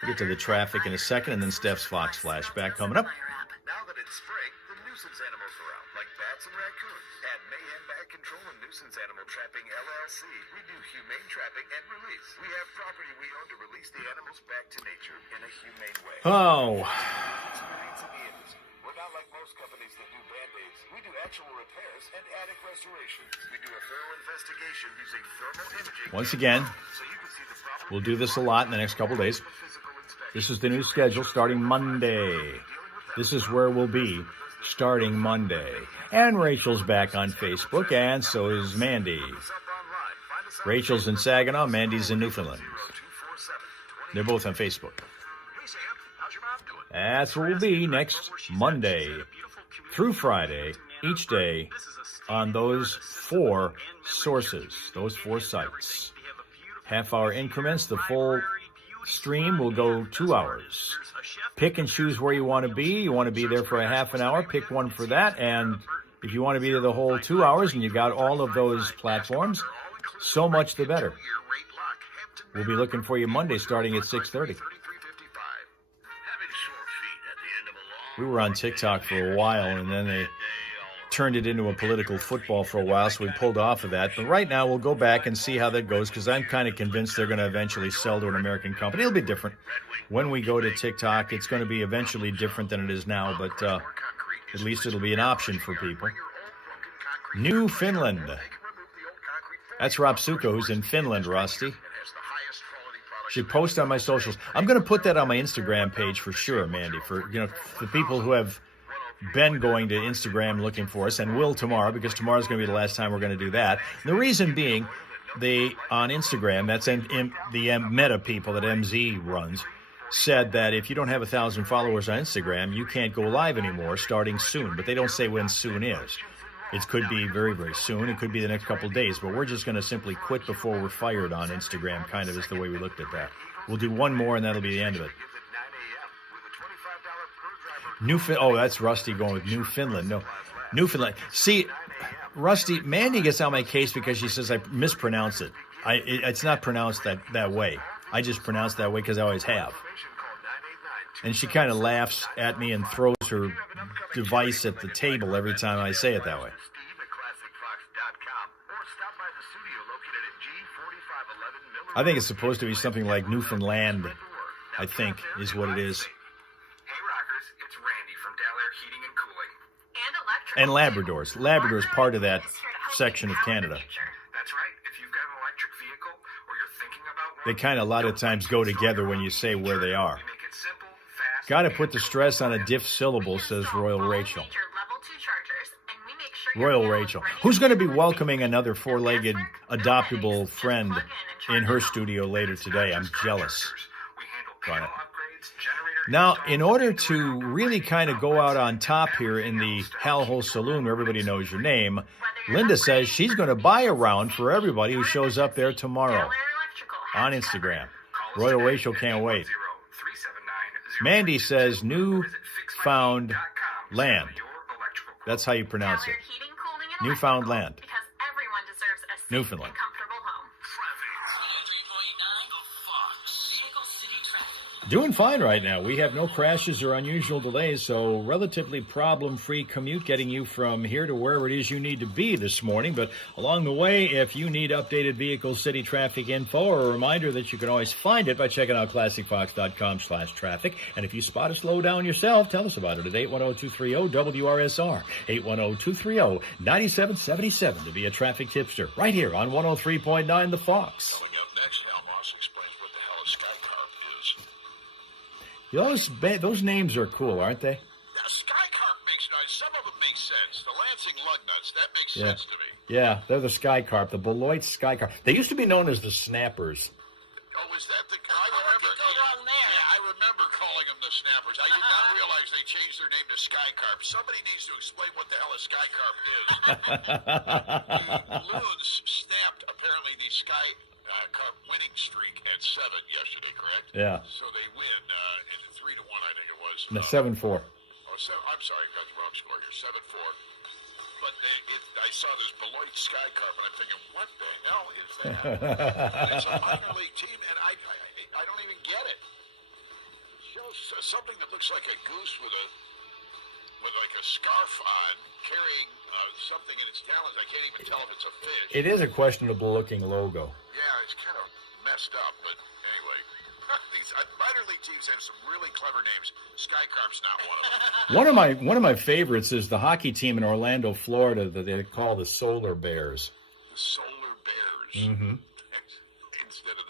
We'll get to the traffic in a second, and then Steph's Fox flashback coming up. Now that it's spring, the nuisance animals are out, like bats and raccoons. At Mayhem Bat Control and Nuisance Animal Trapping LLC, we do humane trapping and release. We have property we own to release the animals back to nature in a humane way. Oh. We're not like most companies that do band-aids. We do actual repairs and attic restorations. We do a thorough investigation using thermal imaging. Once again, So you can see the problem. we'll do this a lot in the next couple days. This is the new schedule starting Monday. This is where we'll be starting Monday. And Rachel's back on Facebook, and so is Mandy. Rachel's in Saginaw, Mandy's in Newfoundland. They're both on Facebook. That's where we'll be next Monday through Friday, each day, on those 4 sources, those 4 sites. Half-hour increments. The full stream will go 2 hours. Pick and choose where you want to be. You want to be there for a half an hour, pick one for that. And if you want to be there the whole 2 hours and you got all of those platforms, so much the better. We'll be looking for you Monday starting at 6:30. We were on TikTok for a while, and then they turned it into a political football for a while, so we pulled off of that. But right now, we'll go back and see how that goes, because I'm kind of convinced they're going to eventually sell to an American company. It'll be different. When we go to TikTok, it's going to be eventually different than it is now, but at least it'll be an option for people. Newfoundland. That's Rob Suka, who's in Finland, Rusty. Should post on my socials. I'm going to put that on my Instagram page for sure, Mandy, for the people who have been going to Instagram looking for us, and will tomorrow, because tomorrow's going to be the last time we're going to do that. The reason being, on Instagram, that's the Meta people that MZ runs, said that if you don't have 1,000 followers on Instagram, you can't go live anymore starting soon. But they don't say when soon is. It could be very, very soon. It could be the next couple of days. But we're just going to simply quit before we're fired on Instagram, kind of is the way we looked at that. We'll do one more, and that'll be the end of it. Oh, that's Rusty going with Newfoundland. No, Newfoundland. See, Rusty, Mandy gets on my case because she says I mispronounce it. It's not pronounced that way. I just pronounce that way because I always have. And she kind of laughs at me and throws her device at the table every time I say it that way. I think it's supposed to be something like Newfoundland, I think, is what it is. Hey rockers, it's Randy from Delair Heating and Cooling. And electric. And Labradors. Labrador's part of that section of Canada. That's right. If you've got an electric vehicle or you're thinking about one, They kind of a lot of times go together when you say where they are. we make it simple, fast. Got to put the stress on a diff syllable, says Royal Rachel. Royal Rachel, who's going to be welcoming another 4-legged adoptable friend in her studio later today. I'm jealous. We handle Got panel it. upgrades, generator Now, in order to really kind of go out on top here in the Hal Hole Saloon where everybody knows your name, Linda says she's going to buy a round for everybody who shows up there tomorrow on Instagram. Royal Rachel can't wait. 379 Mandy says Newfound Land. That's how you pronounce it. Newfoundland. Because everyone deserves a safe Newfoundland. and comfortable home. Doing fine right now. We have no crashes or unusual delays, so relatively problem-free commute getting you from here to wherever it is you need to be this morning. But along the way, if you need updated vehicle city traffic info, or a reminder that you can always find it by checking out classicfox.com/traffic. And if you spot a slowdown yourself, tell us about it at 810-230-WRSR, 810-230-9777 to be a traffic tipster right here on 103.9 The Fox. Coming up next, Hal Maas explains what the hell a skycarp is. Those names are cool, aren't they? Yeah, skycarp makes noise. Some of them make sense. The Lansing lug nuts, that sense to me. Yeah, they're the sky carp, the Beloit sky carp. They used to be known as the snappers. Oh, was that the? I remember. Could go wrong there. Yeah, I remember calling them the snappers. I did not realize they changed their name to sky carp. Somebody needs to explain what the hell a sky carp is. The loons snapped apparently the sky carp winning streak at 7 yesterday, correct? Yeah. So they win in 3-1, I think it was. No, 7-4. I'm sorry, I got the wrong score here. 7-4. But I saw this Beloit sky carp, and I'm thinking, what the hell is that? It's a minor league team, and I don't even get it. It shows something that looks like a goose with like a scarf on, carrying something in its talons. I can't even tell if it's a fish. It is a questionable looking logo. Yeah, it's kind of messed up, but anyway. These minor league teams have some really clever names. Sky Carp's not one of them. One of my favorites is the hockey team in Orlando, Florida, that they call the Solar Bears. The Solar Bears. Mm-hmm. Instead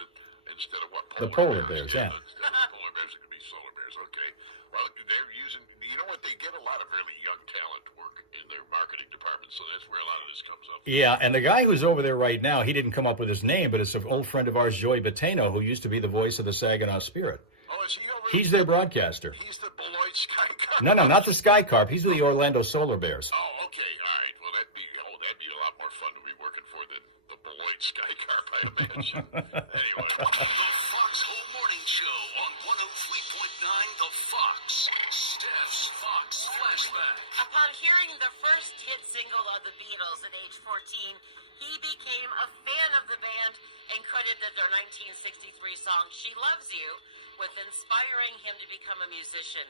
of what? The Polar Bears, yeah. Instead of the Polar Bears, it could be Solar Bears. Okay. Well, they're using. You know what? They get a lot of really young talent work in their marketing department, so that's where a lot of this comes up. Yeah, and the guy who's over there right now, he didn't come up with his name, but it's an old friend of ours, Joey Bateno, who used to be the voice of the Saginaw Spirit. Oh, is he over? He's their broadcaster. He's the Beloit Sky Carp. No, not the Sky Carp. He's with the Orlando Solar Bears. Oh, okay. All right. Well, that'd be a lot more fun to be working for than the Beloit Sky Carp, I imagine. Anyway. The Foxhole Morning Show on 103.9 The Fox. Steph's Fox Flashback. Upon hearing the first hit single of the Beatles at age 14, he became a fan of the band and credited their 1963 song She Loves You with inspiring him to become a musician.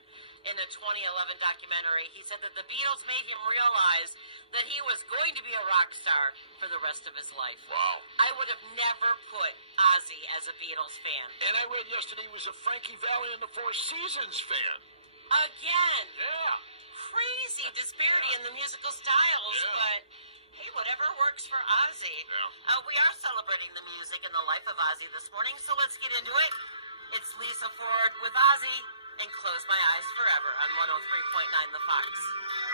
In a 2011 documentary, he said that the Beatles made him realize that he was going to be a rock star for the rest of his life. Wow. I would have never put Ozzy as a Beatles fan. And I read yesterday he was a Frankie Valli and the Four Seasons fan. Again. Yeah. Crazy disparity in the musical styles, Yeah. but hey, whatever works for Ozzy. Yeah. We are celebrating the music and the life of Ozzy this morning, so let's get into it. It's Lisa Ford with Ozzy and Close My Eyes Forever on 103.9 The Fox.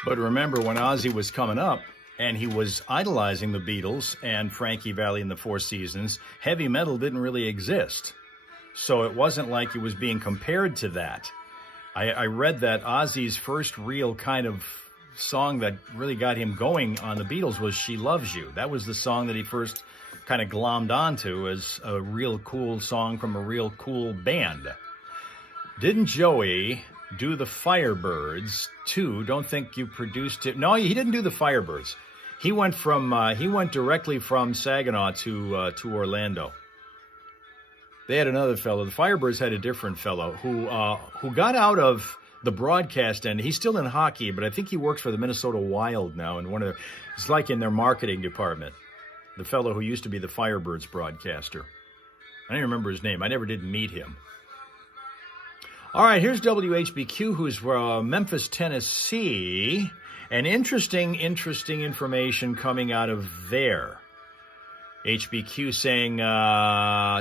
But remember, when Ozzy was coming up and he was idolizing the Beatles and Frankie Valli and the Four Seasons, heavy metal didn't really exist. So it wasn't like he was being compared to that. I read that Ozzy's first real kind of song that really got him going on the Beatles was She Loves You. That was the song that he first kind of glommed onto as a real cool song from a real cool band. Didn't Joey do the Firebirds too? Don't think you produced it. No, he didn't do the Firebirds. He went directly from Saginaw to Orlando. They had another fellow. The Firebirds had a different fellow who got out of the broadcast end. He's still in hockey, but I think he works for the Minnesota Wild now. And it's like in their marketing department. The fellow who used to be the Firebirds broadcaster. I don't even remember his name. I never did meet him. All right, here's WHBQ, who's from Memphis, Tennessee. And interesting information coming out of there. HBQ saying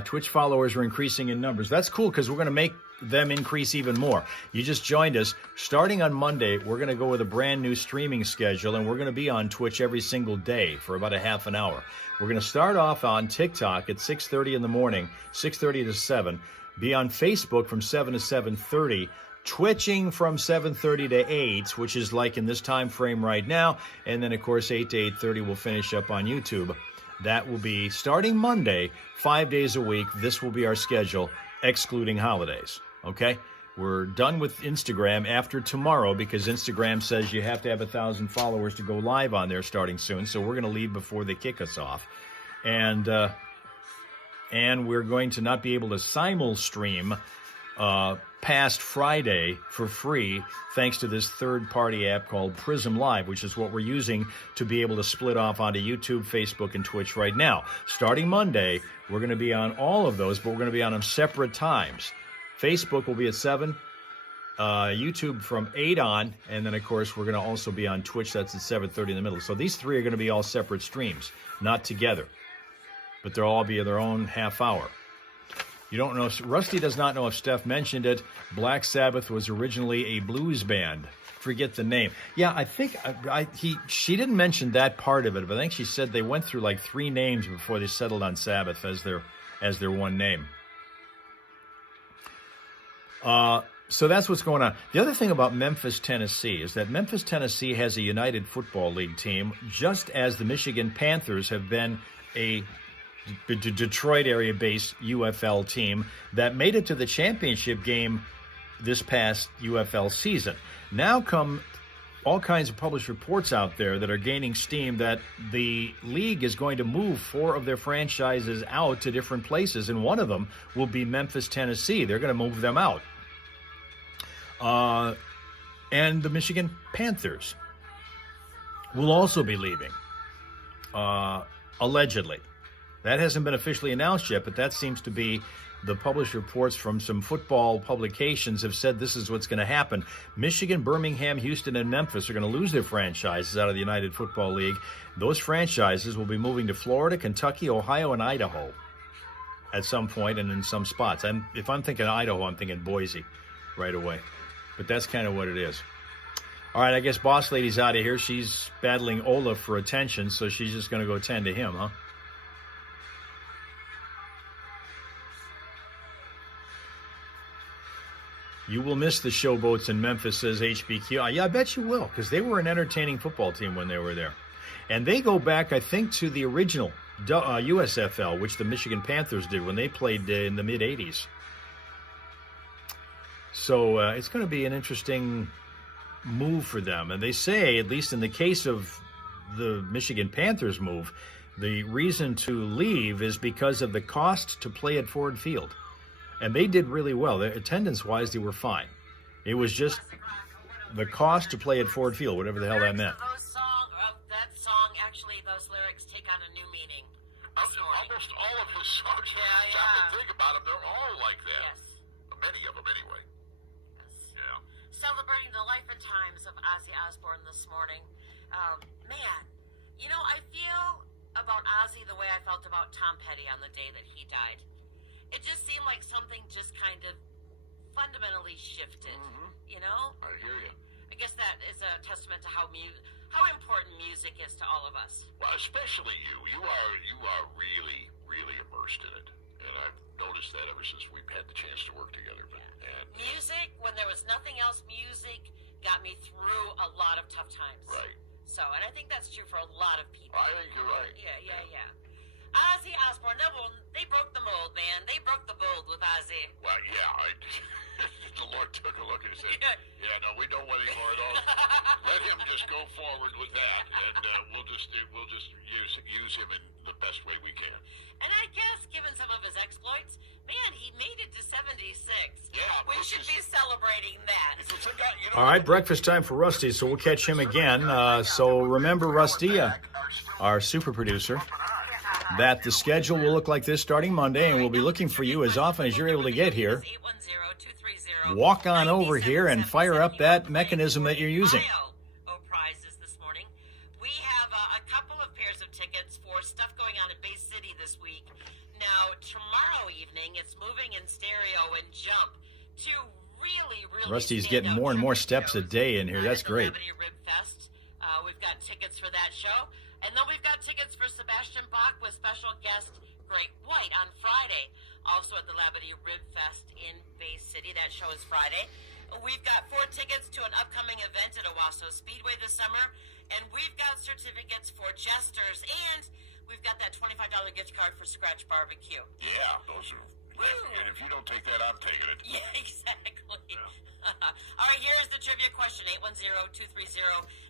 Twitch followers are increasing in numbers. That's cool because we're going to make them increase even more. You just joined us. Starting on Monday, we're going to go with a brand new streaming schedule, and we're going to be on Twitch every single day for about a half an hour. We're going to start off on TikTok at 6:30 in the morning, 6:30 to 7. Be on Facebook from 7 to 7:30. Twitching from 7:30 to 8, which is like in this time frame right now. And then, of course, 8 to 8:30 we'll finish up on YouTube. That will be starting Monday, 5 days a week. This will be our schedule, excluding holidays. Okay? We're done with Instagram after tomorrow because Instagram says you have to have 1,000 followers to go live on there starting soon. So we're going to leave before they kick us off. And we're going to not be able to simul-stream past Friday for free, thanks to this third-party app called Prism Live, which is what we're using to be able to split off onto YouTube, Facebook, and Twitch right now. Starting Monday, we're going to be on all of those, but we're going to be on them separate times. Facebook will be at 7, YouTube from 8 on, and then, of course, we're going to also be on Twitch. That's at 7:30 in the middle. So these three are going to be all separate streams, not together, but they'll all be their own half hour. You don't know. Rusty does not know if Steph mentioned it. Black Sabbath was originally a blues band. Forget the name. Yeah, I think she didn't mention that part of it, but I think she said they went through like 3 names before they settled on Sabbath as their one name. So that's what's going on. The other thing about Memphis, Tennessee is that Memphis, Tennessee has a United Football League team, just as the Michigan Panthers have been a Detroit area-based UFL team that made it to the championship game this past UFL season. Now come all kinds of published reports out there that are gaining steam that the league is going to move 4 of their franchises out to different places, and one of them will be Memphis, Tennessee. They're going to move them out. And the Michigan Panthers will also be leaving, allegedly. That hasn't been officially announced yet, but that seems to be the published reports from some football publications have said this is what's going to happen. Michigan, Birmingham, Houston, and Memphis are going to lose their franchises out of the United Football League. Those franchises will be moving to Florida, Kentucky, Ohio, and Idaho at some point and in some spots. If I'm thinking Idaho, I'm thinking Boise right away. But that's kind of what it is. All right, I guess Boss Lady's out of here. She's battling Olaf for attention, so she's just going to go tend to him, huh? You will miss the showboats in Memphis, says HBQ. Yeah, I bet you will, because they were an entertaining football team when they were there. And they go back, I think, to the original USFL, which the Michigan Panthers did when they played in the mid-'80s. So it's going to be an interesting move for them. And they say, at least in the case of the Michigan Panthers move, the reason to leave is because of the cost to play at Ford Field. And they did really well. Attendance-wise, they were fine. It was just the cost to play at Ford Field, whatever the hell that meant. That song, actually, those lyrics take on a new meaning. Almost all of his songs. Yeah. Stop and think about them. They're all like that. Yes. Many of them, anyway. Yeah. Celebrating the life and times of Ozzy Osbourne this morning. Man, I feel about Ozzy the way I felt about Tom Petty on the day that he died. It just seemed like something just kind of fundamentally shifted, I hear you. I guess that is a testament to how important music is to all of us. Well, especially you. You are really, really immersed in it. And I've noticed that ever since we've had the chance to work together. Music, when there was nothing else, music got me through a lot of tough times. Right. So, and I think that's true for a lot of people. I think you're right. Yeah. Ozzy Osbourne, they broke the mold, man. They broke the mold with Ozzy. Well, yeah, the Lord took a look and said, no, we don't want any more of those. Let him just go forward with that, and we'll just use him in the best way we can. And I guess, given some of his exploits, man, he made it to 76. Yeah. We should be celebrating that. All right, breakfast time for Rusty, so we'll catch him again. So remember, Rusty, our super producer, that the schedule will look like this starting Monday, and we'll be looking for you as often as you're able to get here. Walk on over here and fire up that mechanism that you're using. Prizes this morning. We have a couple of pairs of tickets for stuff going on in Bay City this week. Now, tomorrow evening, it's Moving in Stereo and Jump. Two really Rusty's getting more and more steps a day in here. That's great. Rib Fest. We've got tickets for that show. And then we've got tickets for Sebastian Bach with special guest Great White on Friday. Also at the Labadee Rib Fest in Bay City. That show is Friday. We've got 4 tickets to an upcoming event at Owasso Speedway this summer. And we've got certificates for jesters. And we've got that $25 gift card for Scratch Barbecue. Yeah, those are... And if you don't take that, I'm taking it. Yeah, exactly. Yeah. All right, here's the trivia question,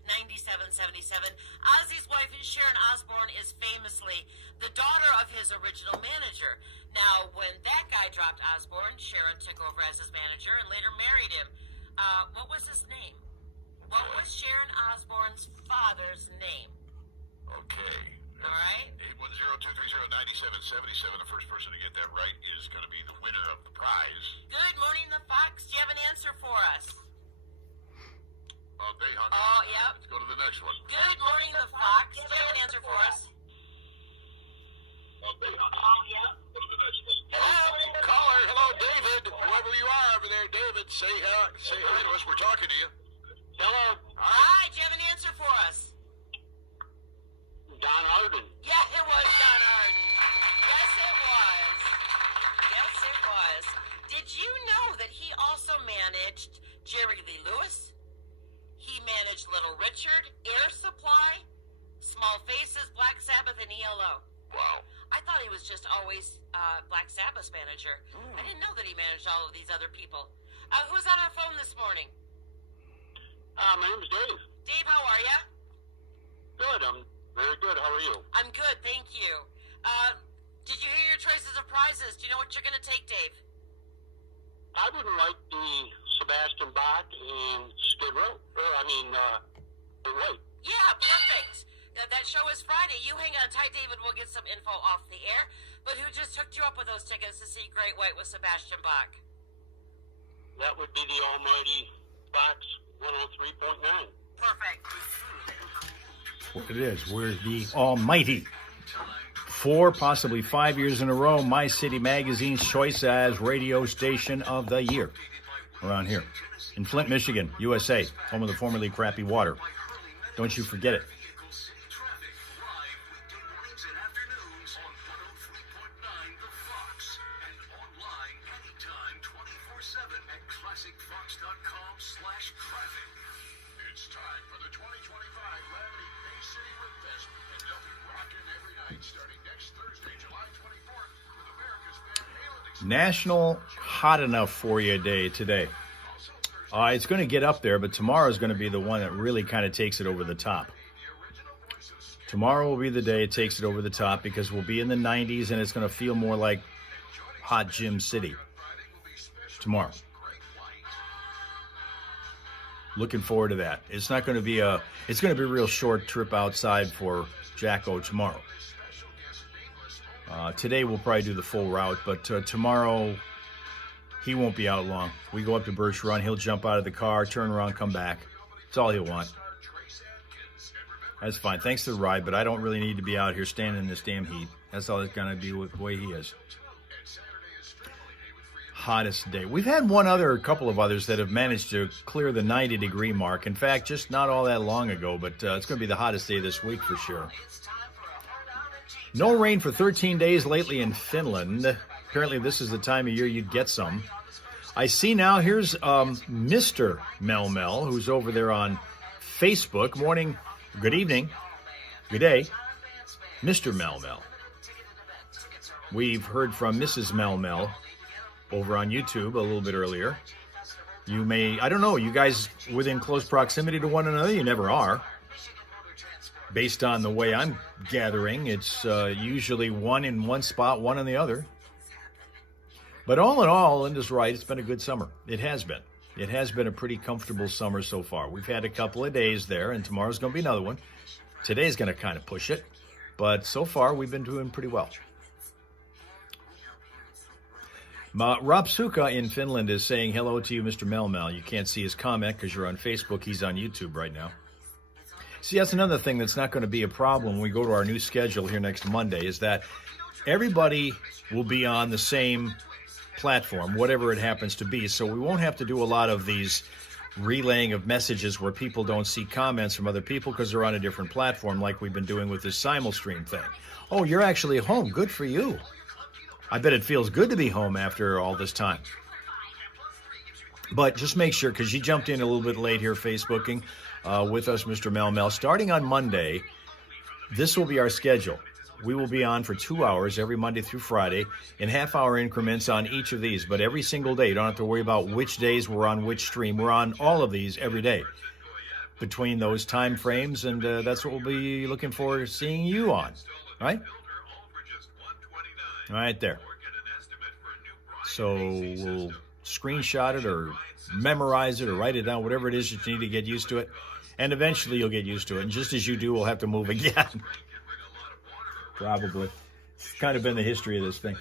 810-230-9777. Ozzy's wife, Sharon Osbourne, is famously the daughter of his original manager. Now, when that guy dropped Osbourne, Sharon took over as his manager and later married him. What was his name? What was Sharon Osbourne's father's name? Okay. All right. 810-230-9777. The first person to get that right is going to be the winner of the prize. Good morning, the Fox. Do you have an answer for us? They hung out. Oh, yep. Let's go to the next one. Good morning, the Fox. Do you have an answer for us? Caller, hello, David. Whoever you are over there, David, say hi to us. We're talking to you. Hello, Hi, do you have an answer for us? Don Arden. Yeah, it was Don Arden. Yes, it was. Yes, it was. Did you know that he also managed Jerry Lee Lewis? He managed Little Richard, Air Supply, Small Faces, Black Sabbath, and ELO. Wow. I thought he was just always Black Sabbath's manager. I didn't know that he managed all of these other people. Who's on our phone this morning? My name's Dave. Dave, how are you? Good, I'm very good. How are you? I'm good, thank you. Did you hear your choices of prizes? Do you know what you're going to take, Dave? I would like the Sebastian Bach and Skid Row. Wait. Yeah, perfect. That show is Friday. You hang on tight, David. We'll get some info off the air. But who just hooked you up with those tickets to see Great White with Sebastian Bach? That would be the almighty Fox 103.9. Perfect. What it is, we're the almighty. 4, possibly 5 years in a row, My City Magazine's choice as radio station of the year around here in Flint, Michigan, USA, home of the formerly crappy water. Don't you forget it. It's time for the 2025 Laramie Bay City Rip Fest, and they'll be rocking every night starting next Thursday, July 24th, with America's Van Halen. National Hot Enough for You Day today. It's going to get up there, but tomorrow is going to be the one that really kind of takes it over the top. Tomorrow will be the day it takes it over the top because we'll be in the 90s and it's going to feel more like Hot Gym City tomorrow. Looking forward to that. It's not going to be it's going to be a real short trip outside for Jacko tomorrow. Today we'll probably do the full route, but tomorrow he won't be out long. We go up to Birch Run, he'll jump out of the car, turn around, come back. That's all he'll want. That's fine. Thanks to the ride, but I don't really need to be out here standing in this damn heat. That's all it's going to be with the way he is. Hottest day. We've had a couple of others that have managed to clear the 90-degree mark. In fact, just not all that long ago, but it's going to be the hottest day this week for sure. No rain for 13 days lately in Finland. Apparently this is the time of year you'd get some. I see now, here's Mr. Mel Mel, who's over there on Facebook. Morning, good evening, good day, Mr. Mel Mel. We've heard from Mrs. Mel Mel over on YouTube a little bit earlier. You may, I don't know, you guys within close proximity to one another? You never are. Based on the way I'm gathering, it's usually one in one spot, one in the other. But all in all, Linda's right, it's been a good summer. It has been. It has been a pretty comfortable summer so far. We've had a couple of days there, and tomorrow's going to be another one. Today's going to kind of push it, but so far we've been doing pretty well. Rob Suka in Finland is saying hello to you, Mr. Mel Mel. You can't see his comment because you're on Facebook. He's on YouTube right now. See, that's another thing that's not going to be a problem when we go to our new schedule here next Monday, is that everybody will be on the same platform, whatever it happens to be. So we won't have to do a lot of these relaying of messages where people don't see comments from other people because they're on a different platform, like we've been doing with this simulstream thing. Oh, you're actually home. Good for you. I bet it feels good to be home after all this time. But just make sure, because you jumped in a little bit late here Facebooking with us, Mr. Mel Mel. Starting on Monday, this will be our schedule. We will be on for 2 hours every Monday through Friday in half-hour increments on each of these. But every single day, you don't have to worry about which days we're on which stream. We're on all of these every day between those time frames, and that's what we'll be looking forward to seeing you on, right? Right there. So we'll screenshot it or memorize it or write it down, whatever it is that you need to get used to it. And eventually you'll get used to it. And just as you do, we'll have to move again. Probably. It's kind of been the history of this thing.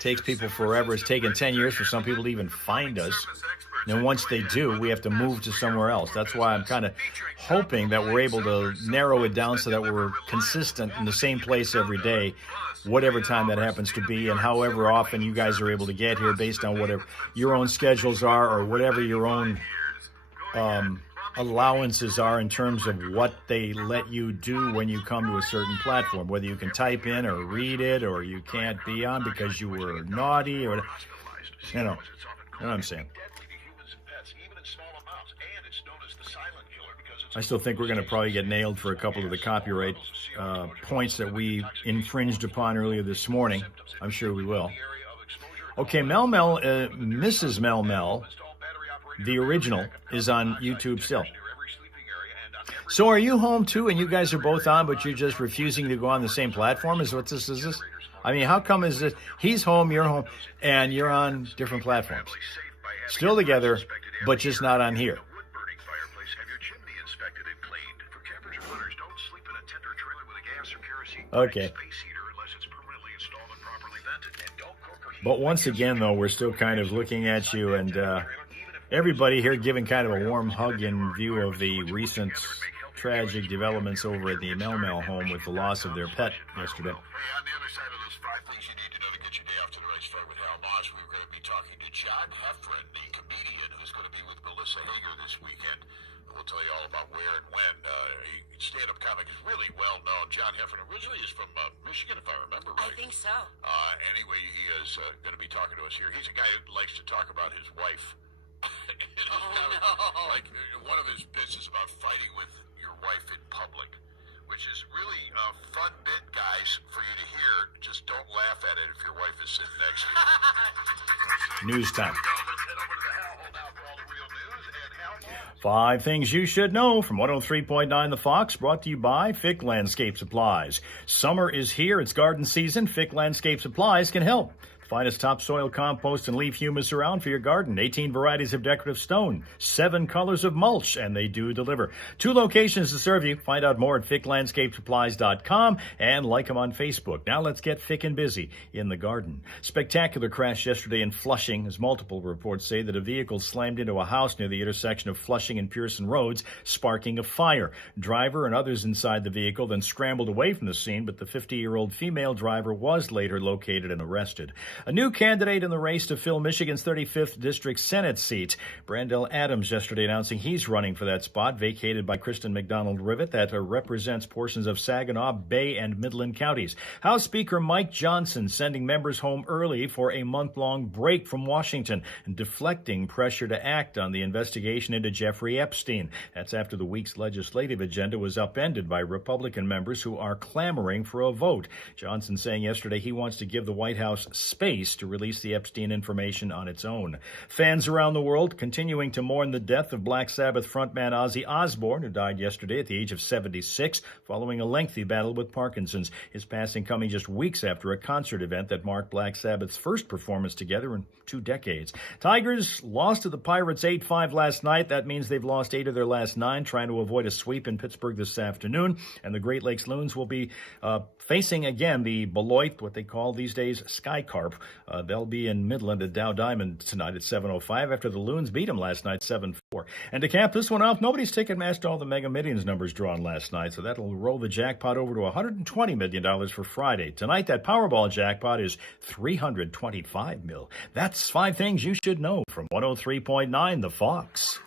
Takes people forever. It's taken 10 years for some people to even find us. And once they do, we have to move to somewhere else. That's why I'm kind of hoping that we're able to narrow it down so that we're consistent in the same place every day, whatever time that happens to be, and however often you guys are able to get here based on whatever your own schedules are or whatever your own allowances are in terms of what they let you do when you come to a certain platform, whether you can type in or read it or you can't be on because you were naughty or, you know what I'm saying. I still think we're going to probably get nailed for a couple of the copyright points that we infringed upon earlier this morning. I'm sure we will. Okay, Mrs. Mel, the original, is on YouTube still. So are you home too, and you guys are both on, but you're just refusing to go on the same platform? Is what this is? I mean, how come is it he's home, you're home, and you're on different platforms? Still together, but just not on here. Okay. But once again, though, we're still kind of looking at you, and everybody here giving kind of a warm hug in view of the recent tragic developments over at the Mel home with the loss of their pet yesterday. Hey, on the other side of those 5 things you need to know to get your day off to the right start with Hal Maas, we're going to be talking to John Heffron, the comedian who's going to be with Melissa Hager this weekend. We'll tell you all about where and when. Stand-up comic is really well known. John Heffron originally is from Michigan, if I remember right. I think so. Anyway, he is going to be talking to us here. He's a guy who likes to talk about his wife. Like one of his bits is about fighting with your wife in public, which is really a fun bit, guys, for you to hear. Just don't laugh at it if your wife is sitting next to you. News time. Let's head over to the Hal Hole now for all the real news. And Hal Maas. 5 things you should know from 103.9 The Fox, brought to you by Fick Landscape Supplies. Summer is here. It's garden season. Fick Landscape Supplies can help. Finest topsoil, compost, and leaf humus around for your garden. 18 varieties of decorative stone, 7 colors of mulch, and they do deliver. 2 locations to serve you. Find out more at ficklandscapesupplies.com and like them on Facebook. Now let's get thick and busy in the garden. Spectacular crash yesterday in Flushing, as multiple reports say that a vehicle slammed into a house near the intersection of Flushing and Pearson Roads, sparking a fire. Driver and others inside the vehicle then scrambled away from the scene, but the 50-year-old female driver was later located and arrested. A new candidate in the race to fill Michigan's 35th District Senate seat. Brandell Adams yesterday announcing he's running for that spot, vacated by Kristen McDonald-Rivet, that represents portions of Saginaw, Bay, and Midland counties. House Speaker Mike Johnson sending members home early for a month-long break from Washington and deflecting pressure to act on the investigation into Jeffrey Epstein. That's after the week's legislative agenda was upended by Republican members who are clamoring for a vote. Johnson saying yesterday he wants to give the White House space to release the Epstein information on its own. Fans around the world continuing to mourn the death of Black Sabbath frontman Ozzy Osbourne, who died yesterday at the age of 76 following a lengthy battle with Parkinson's. His passing coming just weeks after a concert event that marked Black Sabbath's first performance together in 2 decades. Tigers lost to the Pirates 8-5 last night. That means they've lost 8 of their last 9, trying to avoid a sweep in Pittsburgh this afternoon. And the Great Lakes Loons will be facing again the Beloit, what they call these days Sky Carp. They'll be in Midland at Dow Diamond tonight at 7:05 after the Loons beat them last night 7-4. And to cap this one off, nobody's Ticketmaster all the Mega Millions numbers drawn last night, so that'll roll the jackpot over to $120 million for Friday. Tonight, that Powerball jackpot is $325 million. That's 5 things you should know from 103.9 The Fox.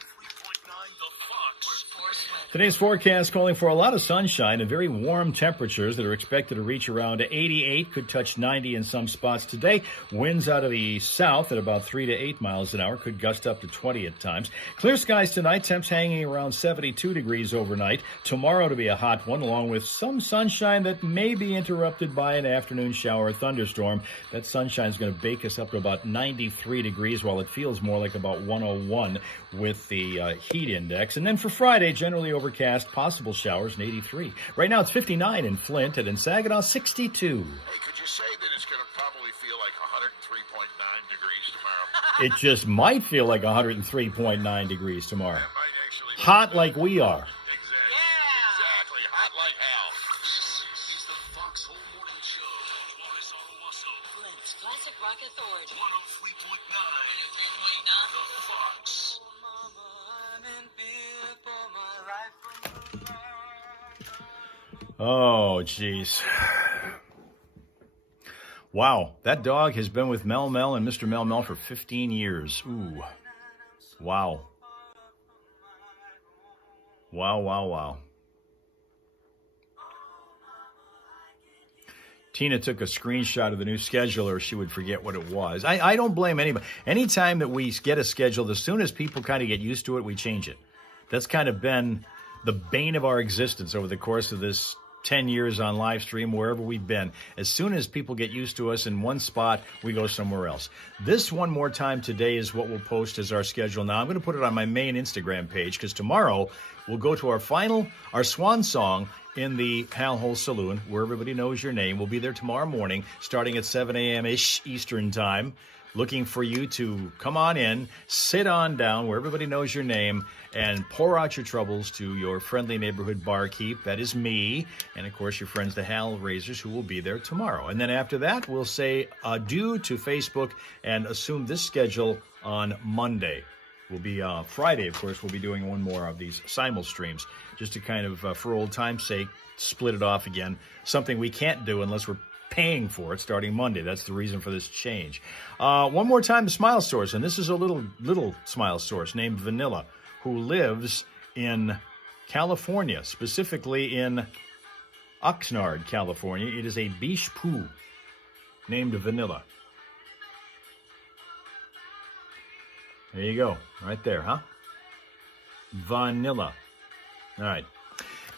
Today's forecast calling for a lot of sunshine and very warm temperatures that are expected to reach around 88, could touch 90 in some spots today. Winds out of the south at about 3 to 8 miles an hour, could gust up to 20 at times. Clear skies tonight, temps hanging around 72 degrees overnight. Tomorrow to be a hot one, along with some sunshine that may be interrupted by an afternoon shower or thunderstorm. That sunshine is going to bake us up to about 93 degrees, while it feels more like about 101 with the heat index. And then for Friday, generally overcast, possible showers, and 83. Right now it's 59 in Flint, and in Saginaw, 62. Hey, could you say that it's going to probably feel like 103.9 degrees tomorrow? It just might feel like 103.9 degrees tomorrow. That might actually Hot like we are. Exactly. Yeah. Exactly. Hot like hell. This is the Foxhole Morning Show. Voice on Wasso. Flint's Classic Rock Authority. 103.9. The Fox. Oh, jeez. Wow, that dog has been with Mel Mel and Mr. Mel Mel for 15 years. Ooh. Wow. Wow, wow, wow. Tina took a screenshot of the new schedule or she would forget what it was. I don't blame anybody. Anytime that we get a schedule, as soon as people kind of get used to it, we change it. That's kind of been the bane of our existence over the course of this 10 years on live stream, wherever we've been. As soon as people get used to us in one spot, we go somewhere else. This one more time today is what we'll post as our schedule. Now, I'm going to put it on my main Instagram page because tomorrow we'll go to our swan song in the Hal Hole Saloon, where everybody knows your name. We'll be there tomorrow morning, starting at 7 a.m.-ish Eastern time, looking for you to come on in, sit on down where everybody knows your name, and pour out your troubles to your friendly neighborhood barkeep. That is me, and of course your friends, the Hal Raisers, who will be there tomorrow. And then after that, we'll say adieu to Facebook and assume this schedule on Monday. Will be Friday, of course, we'll be doing one more of these simul streams, just to kind of, for old time's sake, split it off again. Something we can't do unless we're paying for it starting Monday. That's the reason for this change. One more time, the Smile Source, and this is a little Smile Source named Vanilla, who lives in California, specifically in Oxnard, California. It is a biche poo named Vanilla. There you go. Right there, huh? Vanilla. All right.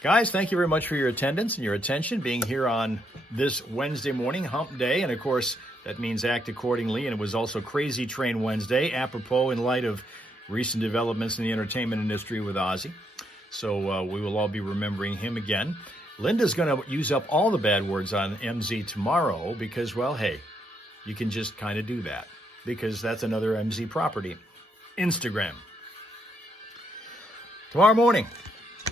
Guys, thank you very much for your attendance and your attention, being here on this Wednesday morning, hump day. And, of course, that means act accordingly. And it was also Crazy Train Wednesday, apropos in light of recent developments in the entertainment industry with Ozzy. So we will all be remembering him again. Linda's going to use up all the bad words on MZ tomorrow because, well, hey, you can just kind of do that because that's another MZ property. Instagram. Tomorrow morning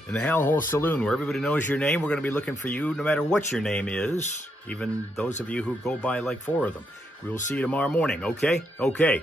in the Hal Hole Saloon, where everybody knows your name, we're going to be looking for you no matter what your name is, even those of you who go by like 4 of them. We will see you tomorrow morning, okay? Okay.